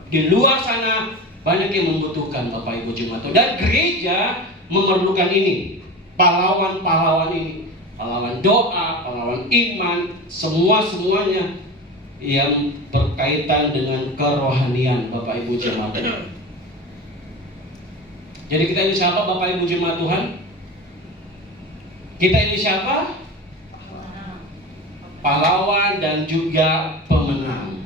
Di luar sana banyak yang membutuhkan Bapak Ibu Jemaat Tuhan. Dan gereja memerlukan ini. Pahlawan-pahlawan ini. Pahlawan doa, pahlawan iman, semuanya yang berkaitan dengan kerohanian Bapak Ibu Jemaat Tuhan. Jadi kita ini siapa Bapak Ibu Jemaat Tuhan? Kita ini siapa? Pahlawan dan juga pemenang.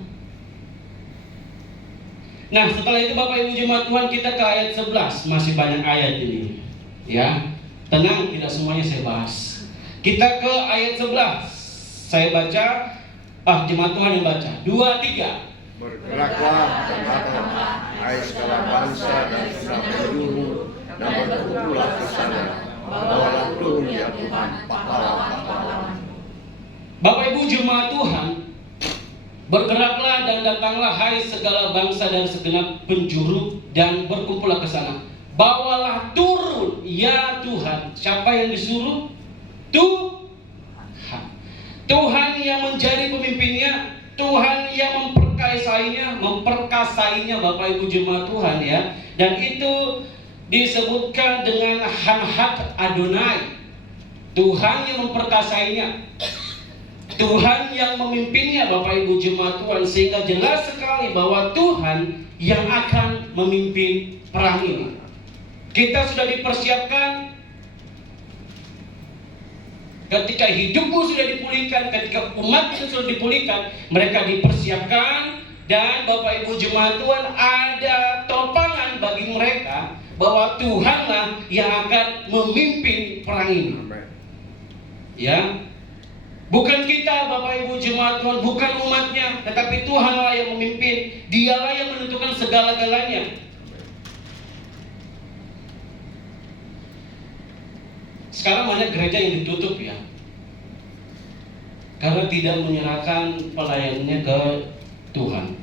Nah, setelah itu Bapak Ibu Jemaat Tuhan, kita ke ayat 11. Masih banyak ayat ini, ya. Tenang, tidak semuanya saya bahas. Kita ke ayat 11. Saya baca, Jemaat Tuhan yang baca. 2, 3. Bergeraklah dan datanglah, hai segala bangsa dan segala penjuru, dan berkumpullah ke sana. Bawalah turun ya Tuhan pahlawan-pahlawan. Ibu jemaat Tuhan, bergeraklah dan datanglah hai segala bangsa dan segenap penjuru, dan berkumpullah ke sana. Bawalah turun ya Tuhan. Siapa yang disuruh? Tuhan. Tuhan yang menjadi pemimpinnya, Tuhan yang memperkasainya Bapak Ibu jemaat Tuhan ya. Dan itu disebutkan dengan Hanhat Adonai. Tuhan yang memperkasainya, Tuhan yang memimpinnya Bapak Ibu jemaat Tuhan, sehingga jelas sekali bahwa Tuhan yang akan memimpin perang ini. Kita sudah dipersiapkan ketika hidupmu sudah dipulihkan, ketika umat itu sudah dipulihkan, mereka dipersiapkan, dan Bapak Ibu jemaat Tuhan, ada topangan bagi mereka bahwa Tuhanlah yang akan memimpin perang ini. Ya, bukan kita Bapak Ibu jemaat Tuhan, bukan umatnya, tetapi Tuhanlah yang memimpin. Dialah yang menentukan segala-galanya. Sekarang banyak gereja yang ditutup ya, karena tidak menyerahkan pelayanannya ke Tuhan.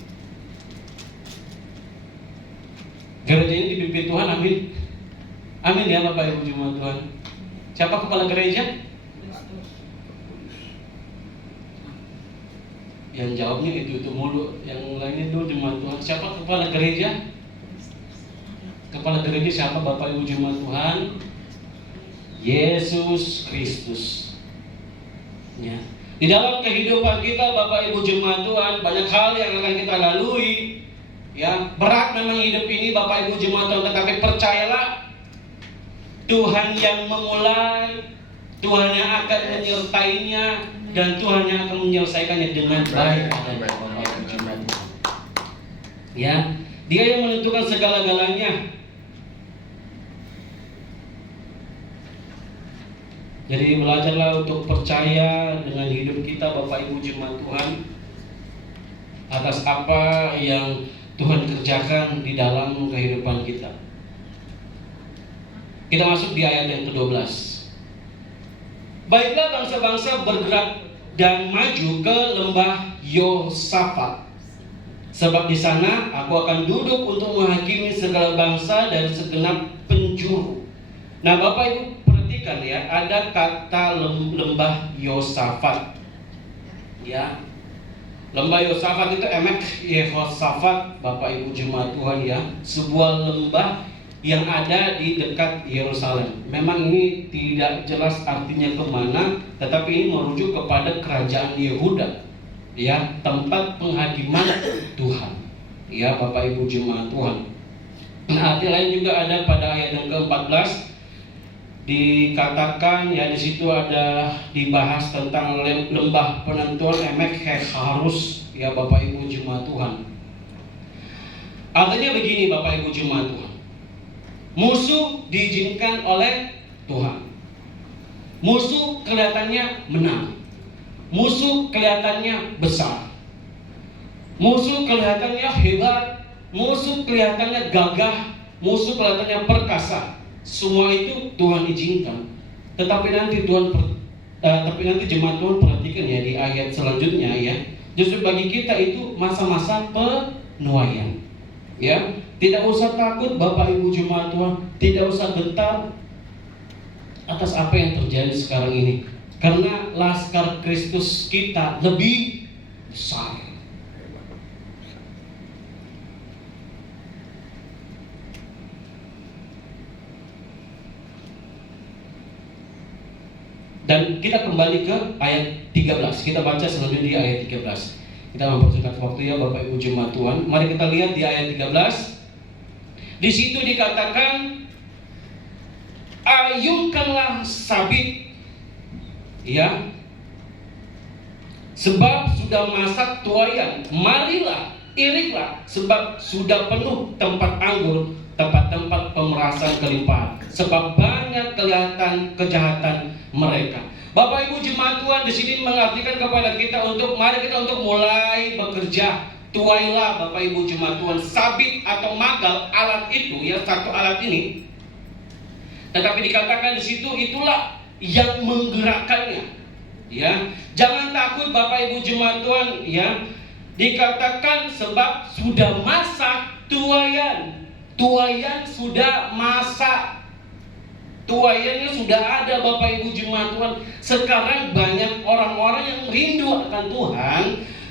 Gereja ini dipimpin Tuhan, amin. Amin ya Bapak Ibu jemaat Tuhan. Siapa kepala gereja? Yang jawabnya itu mulu, yang lainnya dulu jemaat Tuhan. Siapa kepala gereja? Kepala gereja siapa Bapak Ibu jemaat Tuhan? Yesus Kristus. Ya. Di dalam kehidupan kita Bapak Ibu jemaat Tuhan, banyak hal yang akan kita lalui. Ya, berat memang hidup ini Bapak Ibu jemaat Tuhan, tetapi percayalah, Tuhan yang memulai, Tuhan yang akan menyertainya, dan Tuhan yang akan menyelesaikannya dengan baik. Ya, Dia yang menentukan segala-galanya. Jadi belajarlah untuk percaya dengan hidup kita Bapak Ibu jemaat Tuhan, atas apa yang Tuhan kerjakan di dalam kehidupan kita. Kita masuk di ayat yang ke-12. Baiklah bangsa-bangsa bergerak dan maju ke lembah Yosafat, sebab di sana aku akan duduk untuk menghakimi segala bangsa dan segenap penjuru. Nah Bapak Ibu perhatikan ya, ada kata lembah Yosafat. Ya, lembah Yosafat itu Emek Yehosafat Bapak Ibu jemaat Tuhan ya, sebuah lembah yang ada di dekat Yerusalem. Memang ini tidak jelas artinya kemana, tetapi ini merujuk kepada kerajaan Yehuda, ya, tempat penghakiman Tuhan. Ya Bapak Ibu jemaat Tuhan. Nah, arti lain juga ada pada ayat yang ke-14. Dikatakan ya, di situ ada dibahas tentang lembah penentuan Emek Harus, ya Bapak Ibu jemaat Tuhan. Artinya begini Bapak Ibu jemaat Tuhan, musuh diizinkan oleh Tuhan. Musuh kelihatannya menang, musuh kelihatannya besar, musuh kelihatannya hebat, musuh kelihatannya gagah, musuh kelihatannya perkasa. Semua itu Tuhan izinkan. Tetapi nanti jemaat Tuhan perhatikan ya di ayat selanjutnya ya. Justru bagi kita itu masa-masa penuaian. Ya, tidak usah takut Bapak Ibu jemaat Tuhan, tidak usah gentar atas apa yang terjadi sekarang ini. Karena laskar Kristus kita lebih besar. Dan kita kembali ke ayat 13. Kita baca selanjutnya di ayat 13. Kita mempersingkat waktu ya Bapak Ibu jemaat Tuhan. Mari kita lihat di ayat 13. Di situ dikatakan, ayunkanlah sabit, ya, sebab sudah masak tuayan. Marilah, iriklah, sebab sudah penuh tempat anggur, tempat-tempat pemerasan kelimpahan. Sebab banyak kelihatan kejahatan mereka. Bapak Ibu jemaat Tuhan di sini mengartikan kepada kita untuk mari kita untuk mulai bekerja. Tuailah Bapak Ibu jemaat Tuhan. Sabit atau magal, alat itu ya, satu alat ini. Tetapi dikatakan di situ itulah yang menggerakkannya. Ya, jangan takut Bapak Ibu jemaat Tuhan, ya. Dikatakan sebab sudah masa tuayan. Tuayan sudah masa. Tuayannya sudah ada Bapak Ibu jemaat Tuhan. Sekarang banyak orang-orang yang rindu akan Tuhan,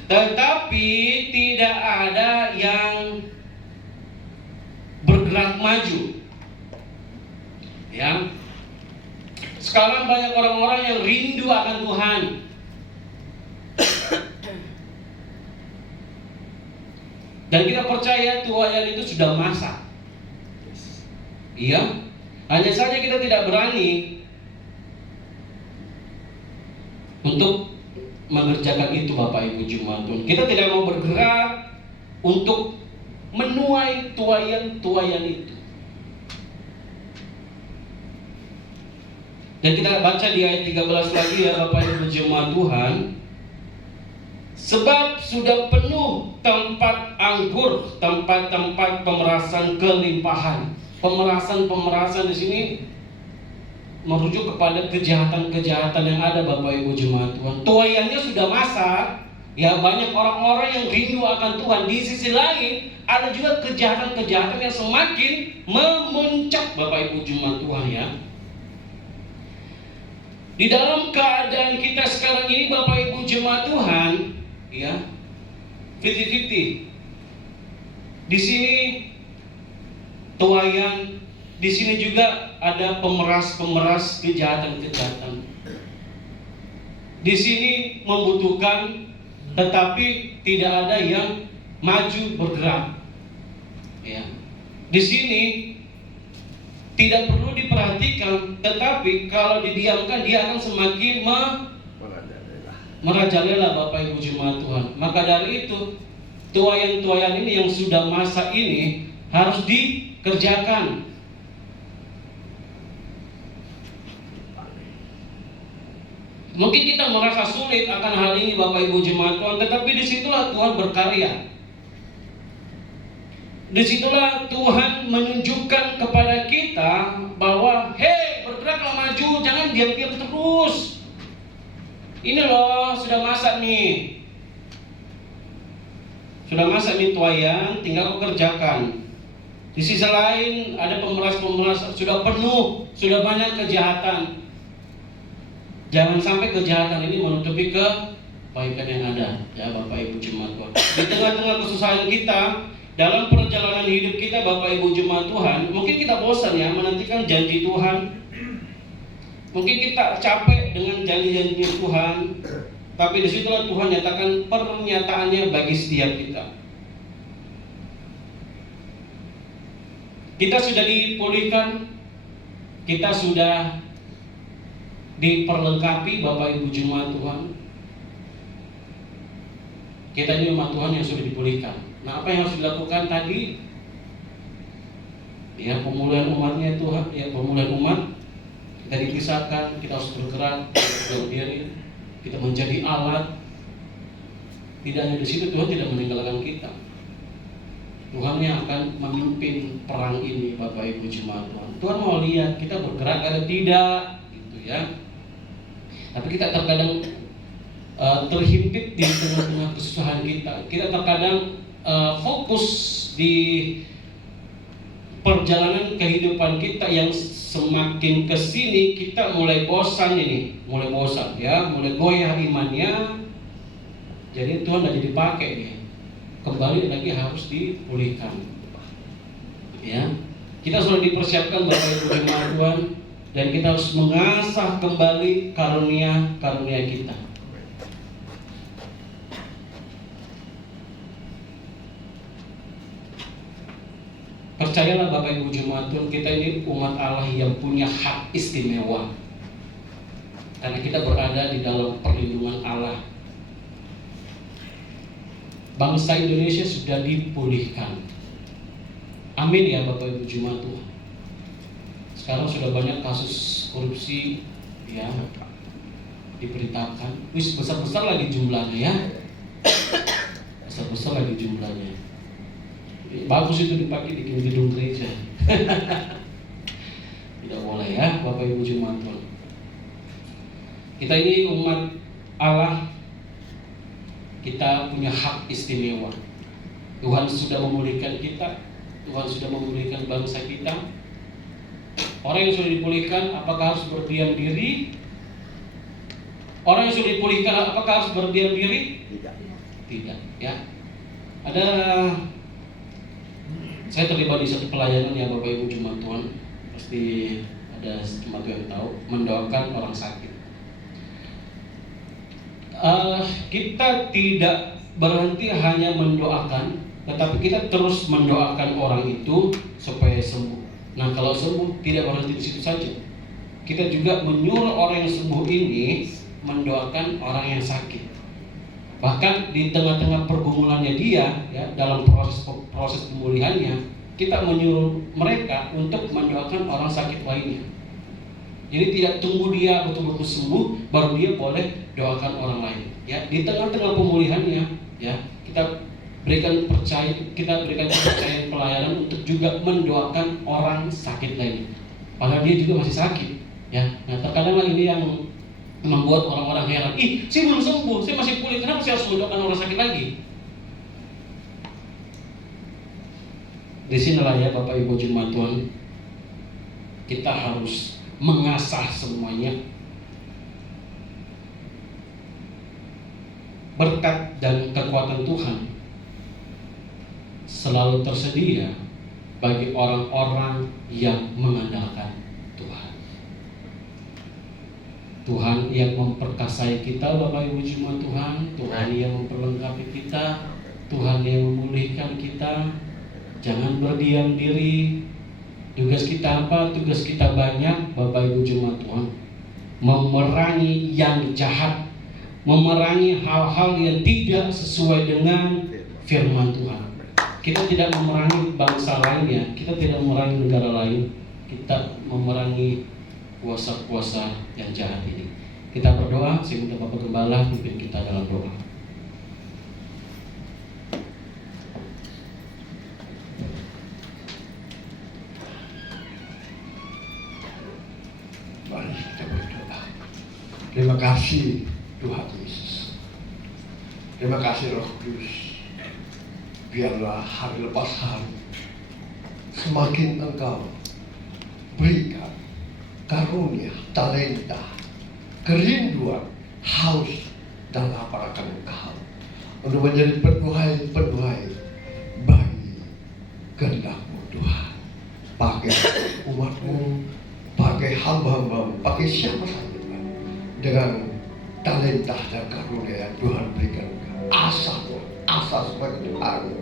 tetapi tidak ada yang bergerak maju. Ya. Sekarang banyak orang-orang yang rindu akan Tuhan. Dan kita percaya tuayan itu sudah masak. Iya. Hanya saja kita tidak berani untuk mengerjakan itu Bapak Ibu jemaat Tuhan. Kita tidak mau bergerak untuk menuai tuayan itu. Dan kita baca di ayat 13 lagi ya Bapak Ibu jemaat Tuhan. Sebab sudah penuh tempat anggur, tempat-tempat pemerasan kelimpahan. Pemerasan di sini merujuk kepada kejahatan-kejahatan yang ada Bapak Ibu jemaat Tuhan. Tuayannya sudah masak, ya banyak orang-orang yang rindu akan Tuhan. Di sisi lain ada juga kejahatan-kejahatan yang semakin memuncak Bapak Ibu jemaat Tuhan ya. Di dalam keadaan kita sekarang ini Bapak Ibu jemaat Tuhan, ya, 50-50. Di sini tuayan, di sini juga ada pemeras kejahatan-kejahatan. Di sini membutuhkan, tetapi tidak ada yang maju bergerak. Ya. Di sini tidak perlu diperhatikan, tetapi kalau didiamkan dia akan semakin merajalela Bapak Ibu jemaat Tuhan. Maka dari itu tuayan-tuayan ini yang sudah masa ini harus dikerjakan. Mungkin kita merasa sulit akan hal ini Bapak Ibu jemaat Tuhan, tetapi disitulah Tuhan berkarya. Disitulah Tuhan menunjukkan kepada kita bahwa hei, bergeraklah maju, jangan diam-diam terus. Ini loh, sudah masak nih. Sudah masak nih tuayan, tinggal kau kerjakan. Di sisi lain ada pemeras-pemeras, sudah penuh, sudah banyak kejahatan. Jangan sampai kejahatan ini menutupi kebaikan yang ada, ya Bapak Ibu jemaat Tuhan. Di tengah-tengah kesusahan kita, dalam perjalanan hidup kita Bapak Ibu jemaat Tuhan, mungkin kita bosan ya menantikan janji Tuhan. Mungkin kita capek dengan janji-janji Tuhan. Tapi disitulah Tuhan nyatakan pernyataannya bagi setiap kita. Kita sudah dipulihkan, kita sudah diperlengkapi Bapak Ibu jemaat Tuhan. Kita ini umat Tuhan yang sudah dipulihkan. Nah, apa yang harus dilakukan tadi? Ya, pemulihan umatnya Tuhan, ya pemulihan umat. Kita dikisahkan, kita harus bergerak, kita berdiri, kita menjadi alat. Tidak hanya di situ, Tuhan tidak meninggalkan kita. Tuhan yang akan memimpin perang ini, Bapak Ibu jemaat Tuhan. Tuhan mau lihat kita bergerak atau tidak, gitu ya. Tapi kita terkadang terhimpit di tengah-tengah kesusahan kita. Kita terkadang fokus di perjalanan kehidupan kita yang semakin kesini kita mulai bosan ini, mulai bosan ya, mulai goyah imannya. Jadi Tuhan tidak dipakai nih, kembali lagi harus dipulihkan. Ya, kita sudah dipersiapkan Bapak Ibu jemaat Tuhan, dan kita harus mengasah kembali karunia kita. Percayalah Bapak Ibu jemaat Tuhan, kita ini umat Allah yang punya hak istimewa. Karena kita berada di dalam perlindungan Allah. Bangsa Indonesia sudah dipulihkan. Amin ya Bapak Ibu jemaat Tuhan. Sekarang sudah banyak kasus korupsi ya diberitakan. Wis besar-besar lagi jumlahnya ya. Besar-besar lagi jumlahnya. Bagus itu dipakai bikin gedung gereja. Tidak boleh ya Bapak Ibu jemaat Tuhan. Kita ini umat Allah, kita punya hak istimewa. Tuhan sudah memulihkan kita, Tuhan sudah memulihkan bangsa kita. Orang yang sudah dipulihkan, apakah harus berdiam diri? Orang yang sudah dipulihkan, apakah harus berdiam diri? Tidak, ya. Saya terlibat di satu pelayanan ya Bapak Ibu Jemaat Tuhan. Pasti ada jemaat yang tahu, mendoakan orang sakit. Kita tidak berhenti hanya mendoakan, tetapi kita terus mendoakan orang itu supaya sembuh. Nah, kalau sembuh tidak berhenti di situ saja. Kita juga menyuruh orang yang sembuh ini mendoakan orang yang sakit. Bahkan di tengah-tengah pergumulannya dia, ya, dalam proses pemulihannya, kita menyuruh mereka untuk mendoakan orang sakit lainnya. Jadi tidak tunggu dia betul-betul sembuh baru dia boleh doakan orang lain. Ya, di tengah-tengah pemulihannya, ya, kita berikan kepercayaan pelayanan untuk juga mendoakan orang sakit lainnya. Padahal dia juga masih sakit, ya. Nah, terkadang ini yang membuat orang-orang heran. Saya belum sembuh, saya masih pulih, kenapa saya harus mendoakan orang sakit lagi? Di sinilah ya Bapak Ibu Jemaat Tuhan, kita harus mengasah semuanya. Berkat dan kekuatan Tuhan selalu tersedia bagi orang-orang yang mengandalkan Tuhan. Tuhan yang memperkasai kita Bapak Ibu Jemaat Tuhan, Tuhan yang memperlengkapi kita, Tuhan yang memulihkan kita. Jangan berdiam diri. Tugas kita apa? Tugas kita banyak Bapak Ibu Jemaat Tuhan. Memerangi yang jahat, memerangi hal-hal yang tidak sesuai dengan firman Tuhan. Kita tidak memerangi bangsa lainnya, kita tidak memerangi negara lain, kita memerangi kuasa-kuasa yang jahat ini. Kita berdoa, saya minta Bapak Gembala pimpin kita dalam doa. Mari kita berdoa. Terima kasih Tuhan Yesus. Terima kasih Roh Kudus. Biarlah hari lepas hari semakin Engkau berikan karunia, talenta, kerinduan, haus dan lapar akan Engkau untuk menjadi penuai bagi kehendak-Mu Tuhan. Pakai umat-Mu, pakai hamba-hamba-Mu, pakai siapa saja Tuhan, dengan talenta dan karunia yang Tuhan berikan. Asah semakin hari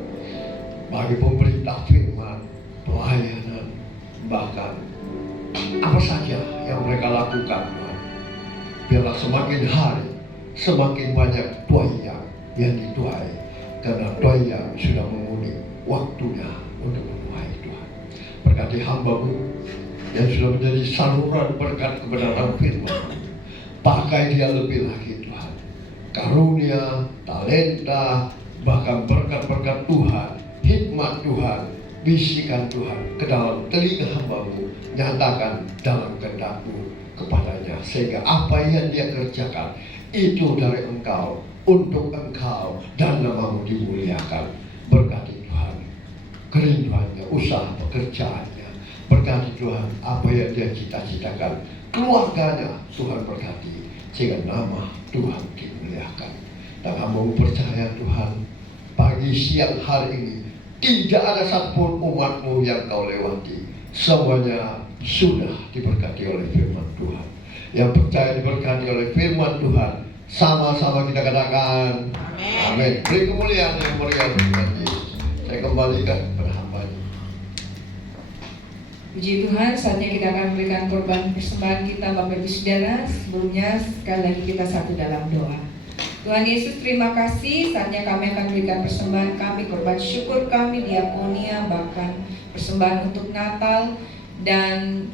bagi pemberita firman, pelayanan, bahkan apa saja yang mereka lakukan Tuhan. Biarlah semakin hari semakin banyak tuaian yang dituai, karena tuaian sudah mengundi waktunya untuk menuai Tuhan. Berkati hamba-Mu yang sudah menjadi saluran berkat kebenaran firman, pakai dia lebih lagi Tuhan. Karunia, talenta, bahkan berkat-berkat Tuhan, hikmat Tuhan, bisikan Tuhan ke dalam telinga hamba-Mu, nyatakan dalam kehendak-Mu kepadanya, sehingga apa yang dia kerjakan itu dari Engkau, untuk Engkau, dan nama-Mu dimuliakan. Berkati Tuhan kerinduannya, usaha pekerjaannya, berkati Tuhan apa yang dia cita-citakan, keluarganya Tuhan berkati, sehingga nama Tuhan dimuliakan. Dan hamba-Mu percaya Tuhan, pagi siang hari ini tidak ada satupun umat-Mu yang Kau lewati. Semuanya sudah diberkati oleh firman Tuhan. Yang percaya diberkati oleh firman Tuhan, sama-sama kita katakan amin. Beri kemuliaan yang meriah Tuhan Yesus. Saya kembalikan kepada hamba-Nya. Puji Tuhan, saatnya kita akan memberikan korban persembahan kita Bapak Ibu Saudara. Sebelumnya sekali lagi kita satu dalam doa. Tuhan Yesus, terima kasih. Saatnya kami akan berikan persembahan kami, korban syukur kami, diakonia, bahkan persembahan untuk Natal dan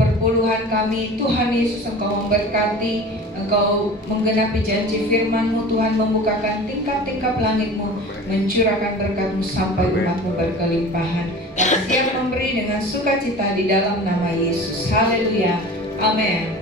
perpuluhan kami. Tuhan Yesus, Engkau memberkati, Engkau menggenapi janji firman-Mu. Tuhan membukakan tingkap-tingkap langit-Mu, mencurahkan berkat-Mu sampai umat-Mu berkelimpahan, dan siap memberi dengan sukacita di dalam nama Yesus. Haleluya, amin.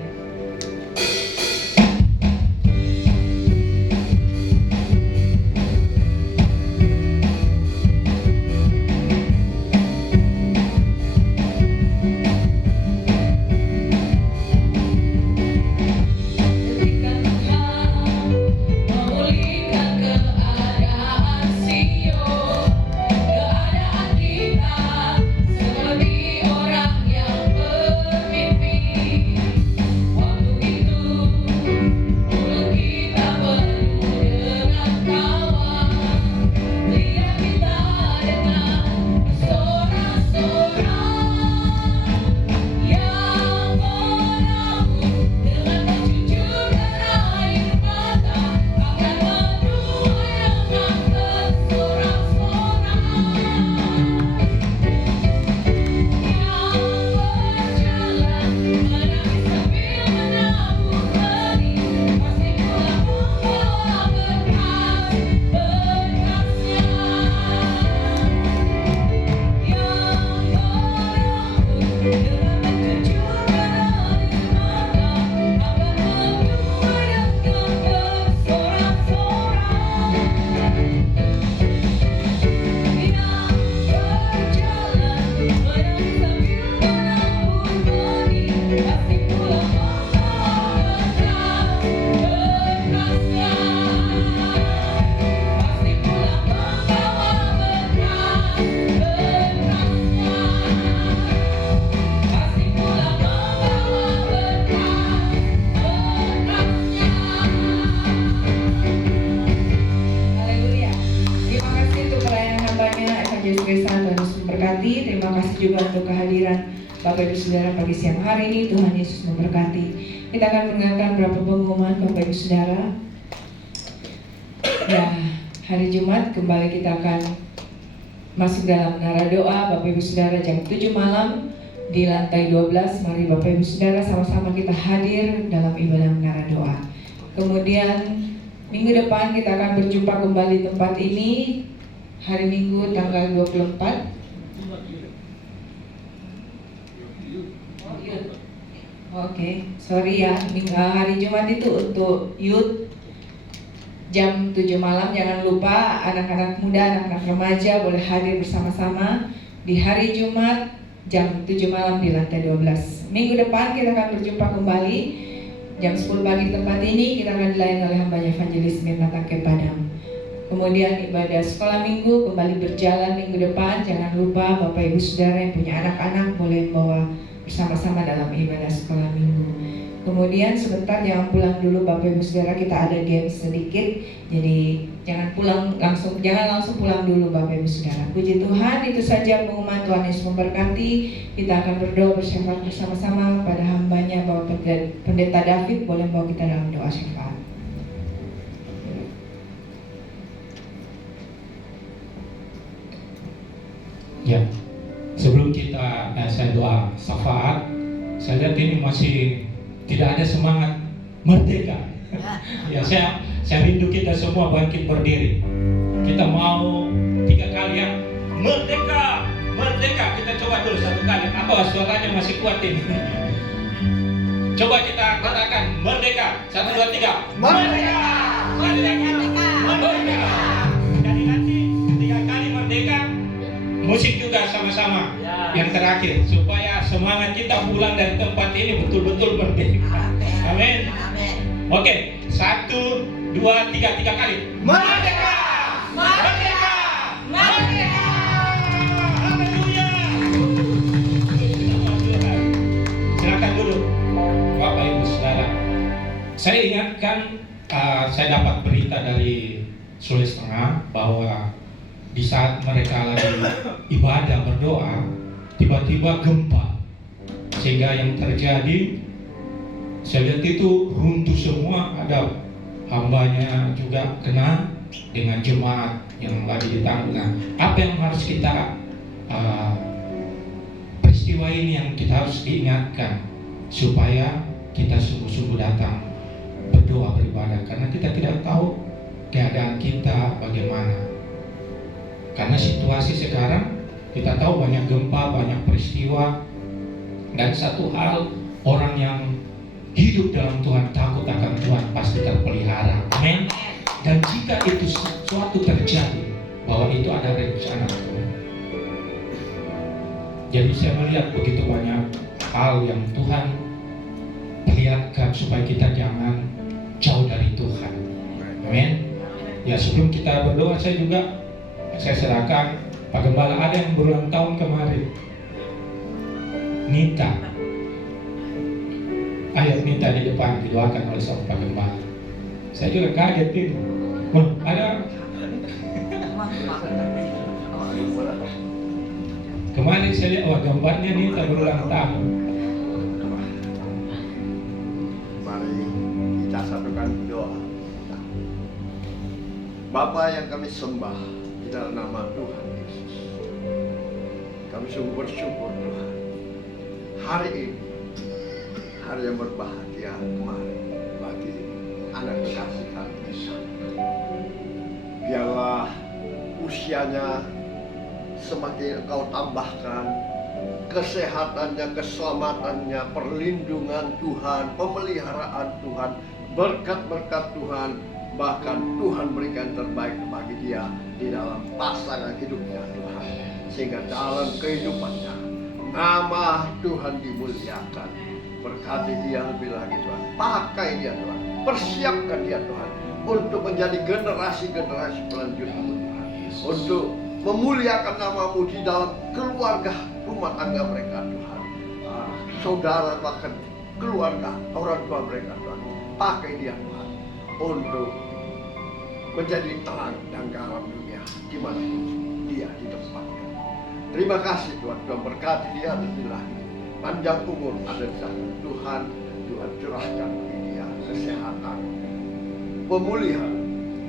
kasih juga untuk kehadiran Bapak Ibu Saudara pagi siang hari ini. Tuhan Yesus memberkati. Kita akan mendengarkan beberapa pengumuman Bapak Ibu Saudara. Ya, hari Jumat kembali kita akan masuk dalam menara doa Bapak Ibu Saudara jam 7 malam di lantai 12. Mari Bapak Ibu Saudara sama-sama kita hadir dalam ibadah menara doa. Kemudian minggu depan kita akan berjumpa kembali di tempat ini hari Minggu tanggal 24. Oke, sorry ya, hari Jumat itu untuk youth jam 7 malam. Jangan lupa anak-anak muda, anak-anak remaja boleh hadir bersama-sama di hari Jumat jam 7 malam di lantai 12. Minggu depan kita akan berjumpa kembali jam 10 pagi tempat ini. Kita akan dilayani oleh hambanya Evangelis Mirna Tangke Padang. Kemudian ibadah sekolah minggu kembali berjalan minggu depan. Jangan lupa Bapak Ibu Saudara yang punya anak-anak boleh bawa bersama-sama dalam ibadah sekolah minggu. Kemudian sebentar jangan pulang dulu Bapak Ibu Saudara, kita ada game sedikit. Jadi jangan langsung pulang dulu Bapak Ibu Saudara. Puji Tuhan, itu saja pengumuman. Tuhan Yesus memberkati. Kita akan berdoa bersyafaat bersama-sama pada hambanya Bapak Pendeta David. Boleh bawa kita dalam doa syafaat. Ya, sebelum saya doa syafaat, saya lihat ini masih tidak ada semangat merdeka. Ya, saya rindu kita semua bangkit berdiri. Kita mau 3 kali ya, merdeka, merdeka. Kita coba dulu 1 kali. Apa suaranya masih kuat ini? Coba kita katakan merdeka. 1, 2, 3. Merdeka, merdeka, merdeka. Jadi nanti 3 kali merdeka. Musik juga sama-sama yang terakhir supaya semangat kita pulang dari tempat ini betul-betul merdeka. Amin. Oke, 1, 2, 3 kali. Merdeka! Merdeka! Merdeka! Haleluya! Silakan duduk, Bapak Ibu Saudara. Saya ingatkan, saya dapat berita dari Sulawesi Tengah bahwa di saat mereka lagi ibadah berdoa, tiba-tiba gempa, sehingga yang terjadi saya lihat itu runtuh semua. Ada hambanya juga kena dengan jemaat yang lagi ditanggung. Nah, apa yang harus kita peristiwa ini yang kita harus diingatkan supaya kita sungguh-sungguh datang berdoa beribadah, karena kita tidak tahu keadaan kita bagaimana. Karena situasi sekarang kita tahu banyak gempa, banyak peristiwa, dan satu hal, orang yang hidup dalam Tuhan takut akan Tuhan pasti terpelihara. Amin. Dan jika itu sesuatu terjadi, bahwa itu ada rencana Tuhan. Jadi saya melihat begitu banyak hal yang Tuhan perlihatkan supaya kita jangan jauh dari Tuhan. Amin. Ya, sebelum kita berdoa, saya serahkan Pak Gembala. Ada yang berulang tahun kemarin, Nita. Ayo Nita di depan didoakan oleh sama Pak Gembala. Saya juga kaget ini. Ada kemarin saya lihat gambarnya Nita berulang tahun. Mari kita satukan doa. Bapa yang kami sembah di dalam nama Tuhan Yesus, kami sungguh bersyukur Tuhan. Hari ini, hari yang berbahagia kemarin bagi anak kekasih kami. Biarlah usianya semakin Engkau tambahkan, kesehatannya, keselamatannya, perlindungan Tuhan, pemeliharaan Tuhan, berkat-berkat Tuhan. Bahkan Tuhan berikan terbaik bagi dia di dalam pasangan hidupnya Tuhan, sehingga dalam kehidupannya nama Tuhan dimuliakan. Berkati dia lebih lagi Tuhan, pakai dia Tuhan, persiapkan dia Tuhan untuk menjadi generasi-generasi pelanjutmu Tuhan, untuk memuliakan namamu di dalam keluarga rumah tangga mereka Tuhan, saudara bahkan keluarga orang tua mereka Tuhan. Pakai dia Tuhan untuk menjadi terang dan garam dunia di mana dia ditempatkan. Terima kasih Tuhan, Tuhan berkati dia bismillah. Panjang umur ada di sana. Tuhan curahkan bagi dia kesehatan, pemulihan,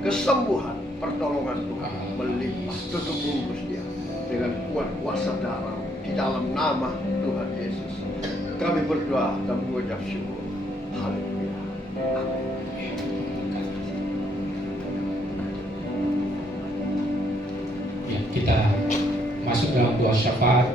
kesembuhan, pertolongan Tuhan melimpah, tutup bungkus dia dengan kuat kuasa darah di dalam nama Tuhan Yesus. Kami berdoa dan mengucap syukur. Haleluya. Amin. Ya, kita masuk dalam doa syafaat.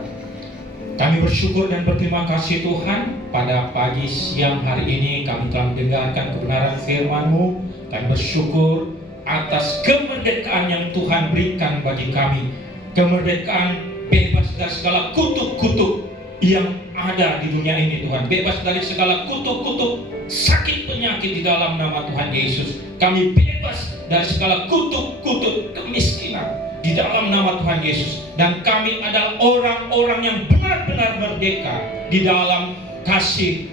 Kami bersyukur dan berterima kasih Tuhan, pada pagi siang hari ini kami telah mendengarkan kebenaran firman-Mu. Kami bersyukur atas kemerdekaan yang Tuhan berikan bagi kami. Kemerdekaan bebas dari segala kutuk-kutuk yang ada di dunia ini Tuhan. Bebas dari segala kutuk-kutuk sakit penyakit di dalam nama Tuhan Yesus. Kami bebas dari segala kutuk-kutuk kemiskinan di dalam nama Tuhan Yesus. Dan kami adalah orang-orang yang benar-benar merdeka di dalam kasih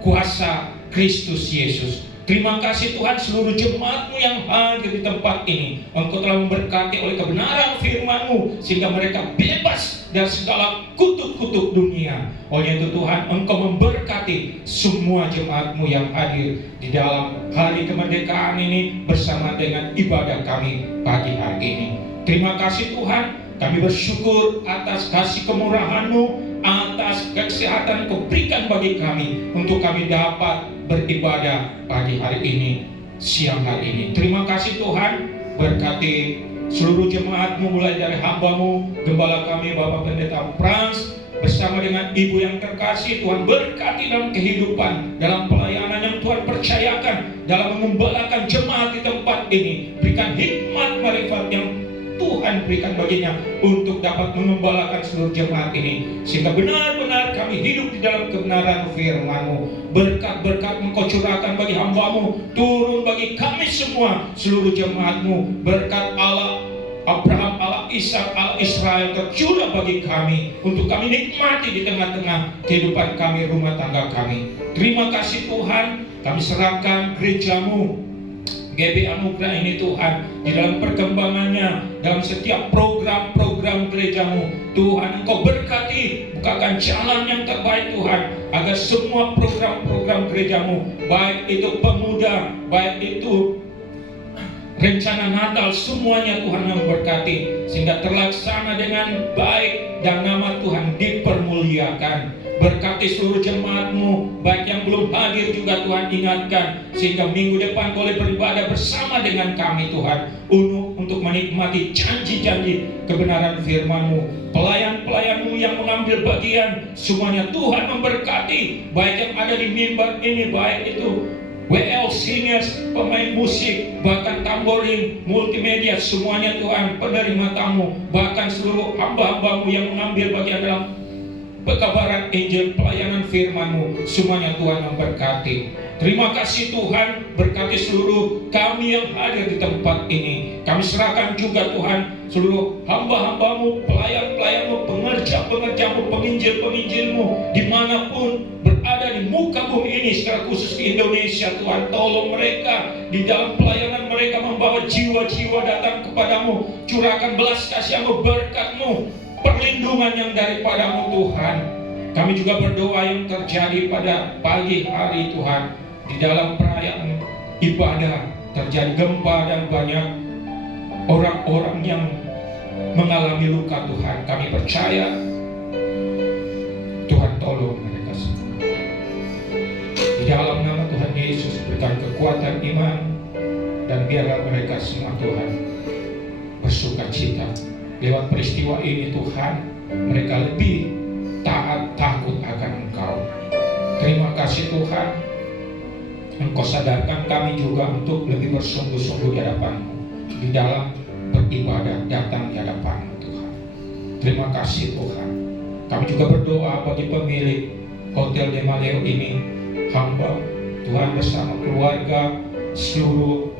kuasa Kristus Yesus. Terima kasih Tuhan, seluruh jemaat-Mu yang hadir di tempat ini. Engkau telah memberkati oleh kebenaran firman-Mu sehingga mereka bebas dari segala kutuk-kutuk dunia. Oleh itu Tuhan, Engkau memberkati semua jemaat-Mu yang hadir di dalam hari kemerdekaan ini bersama dengan ibadah kami pagi hari ini. Terima kasih Tuhan, kami bersyukur atas kasih kemurahan-Mu, atas kesehatan Kau berikan bagi kami untuk kami dapat beribadah pagi hari ini, siang hari ini. Terima kasih Tuhan, berkati seluruh jemaat-Mu mulai dari hamba-Mu, gembala kami Bapak Pendeta Frans bersama dengan Ibu yang terkasih. Tuhan berkati dalam kehidupan, dalam pelayanan yang Tuhan percayakan, dalam mengembalakan jemaat di tempat ini. Berikan hikmat marifat yang Tuhan berikan baginya untuk dapat mengembalakan seluruh jemaat ini, sehingga benar-benar kami hidup di dalam kebenaran firman-Mu. Berkat-berkat Engkau curahkan bagi hamba-Mu, turun bagi kami semua, seluruh jemaat-Mu. Berkat Allah Abraham, Allah Ishak, Allah Israel tercurah bagi kami untuk kami nikmati di tengah-tengah kehidupan kami, rumah tangga kami. Terima kasih Tuhan, kami serahkan gereja-Mu GB Anugerah ini Tuhan, di dalam perkembangannya, dalam setiap program-program gereja-Mu Tuhan, Engkau berkati, bukakan jalan yang terbaik Tuhan, agar semua program-program gereja-Mu, baik itu pemuda, baik itu rencana Natal, semuanya Tuhan yang berkati, sehingga terlaksana dengan baik dan nama Tuhan dipermuliakan. Berkati seluruh jemaat-Mu, baik yang belum hadir juga Tuhan ingatkan, sehingga minggu depan boleh beribadah bersama dengan kami Tuhan, untuk menikmati janji-janji kebenaran firman-Mu. Pelayan-pelayan-Mu yang mengambil bagian, semuanya Tuhan memberkati, baik yang ada di mimbar ini, baik itu WL singers, pemain musik, bahkan tamborin, multimedia, semuanya Tuhan, penerima tamu, bahkan seluruh hamba-hamba-Mu yang mengambil bagian dalam pekabaran Injil, pelayanan firman-Mu, semuanya Tuhan memberkati. Terima kasih Tuhan, berkati seluruh kami yang hadir di tempat ini. Kami serahkan juga Tuhan seluruh hamba-hamba-Mu, pelayan-pelayan-Mu, pengerja-pengerja-Mu, penginjil-penginjil-Mu, dimanapun berada di muka bumi ini, secara khusus di Indonesia Tuhan. Tolong mereka di dalam pelayanan mereka membawa jiwa-jiwa datang kepadamu. Curahkan belas kasihan-Mu, berkat-Mu, perlindungan yang daripada-Mu Tuhan. Kami juga berdoa yang terjadi pada pagi hari Tuhan, di dalam perayaan ibadah terjadi gempa dan banyak orang-orang yang mengalami luka Tuhan. Kami percaya Tuhan tolong mereka semua. Di dalam nama Tuhan Yesus berikan kekuatan iman, dan biarlah mereka semua Tuhan bersuka cita. Lewat peristiwa ini Tuhan, mereka lebih taat, takut akan Engkau. Terima kasih Tuhan, Engkau sadarkan kami juga untuk lebih bersungguh-sungguh di hadapan-Mu, di dalam beribadah, datang di hadapan-Mu Tuhan. Terima kasih Tuhan. Kami juga berdoa bagi pemilik Hotel De Maleo ini, hamba Tuhan bersama keluarga, seluruh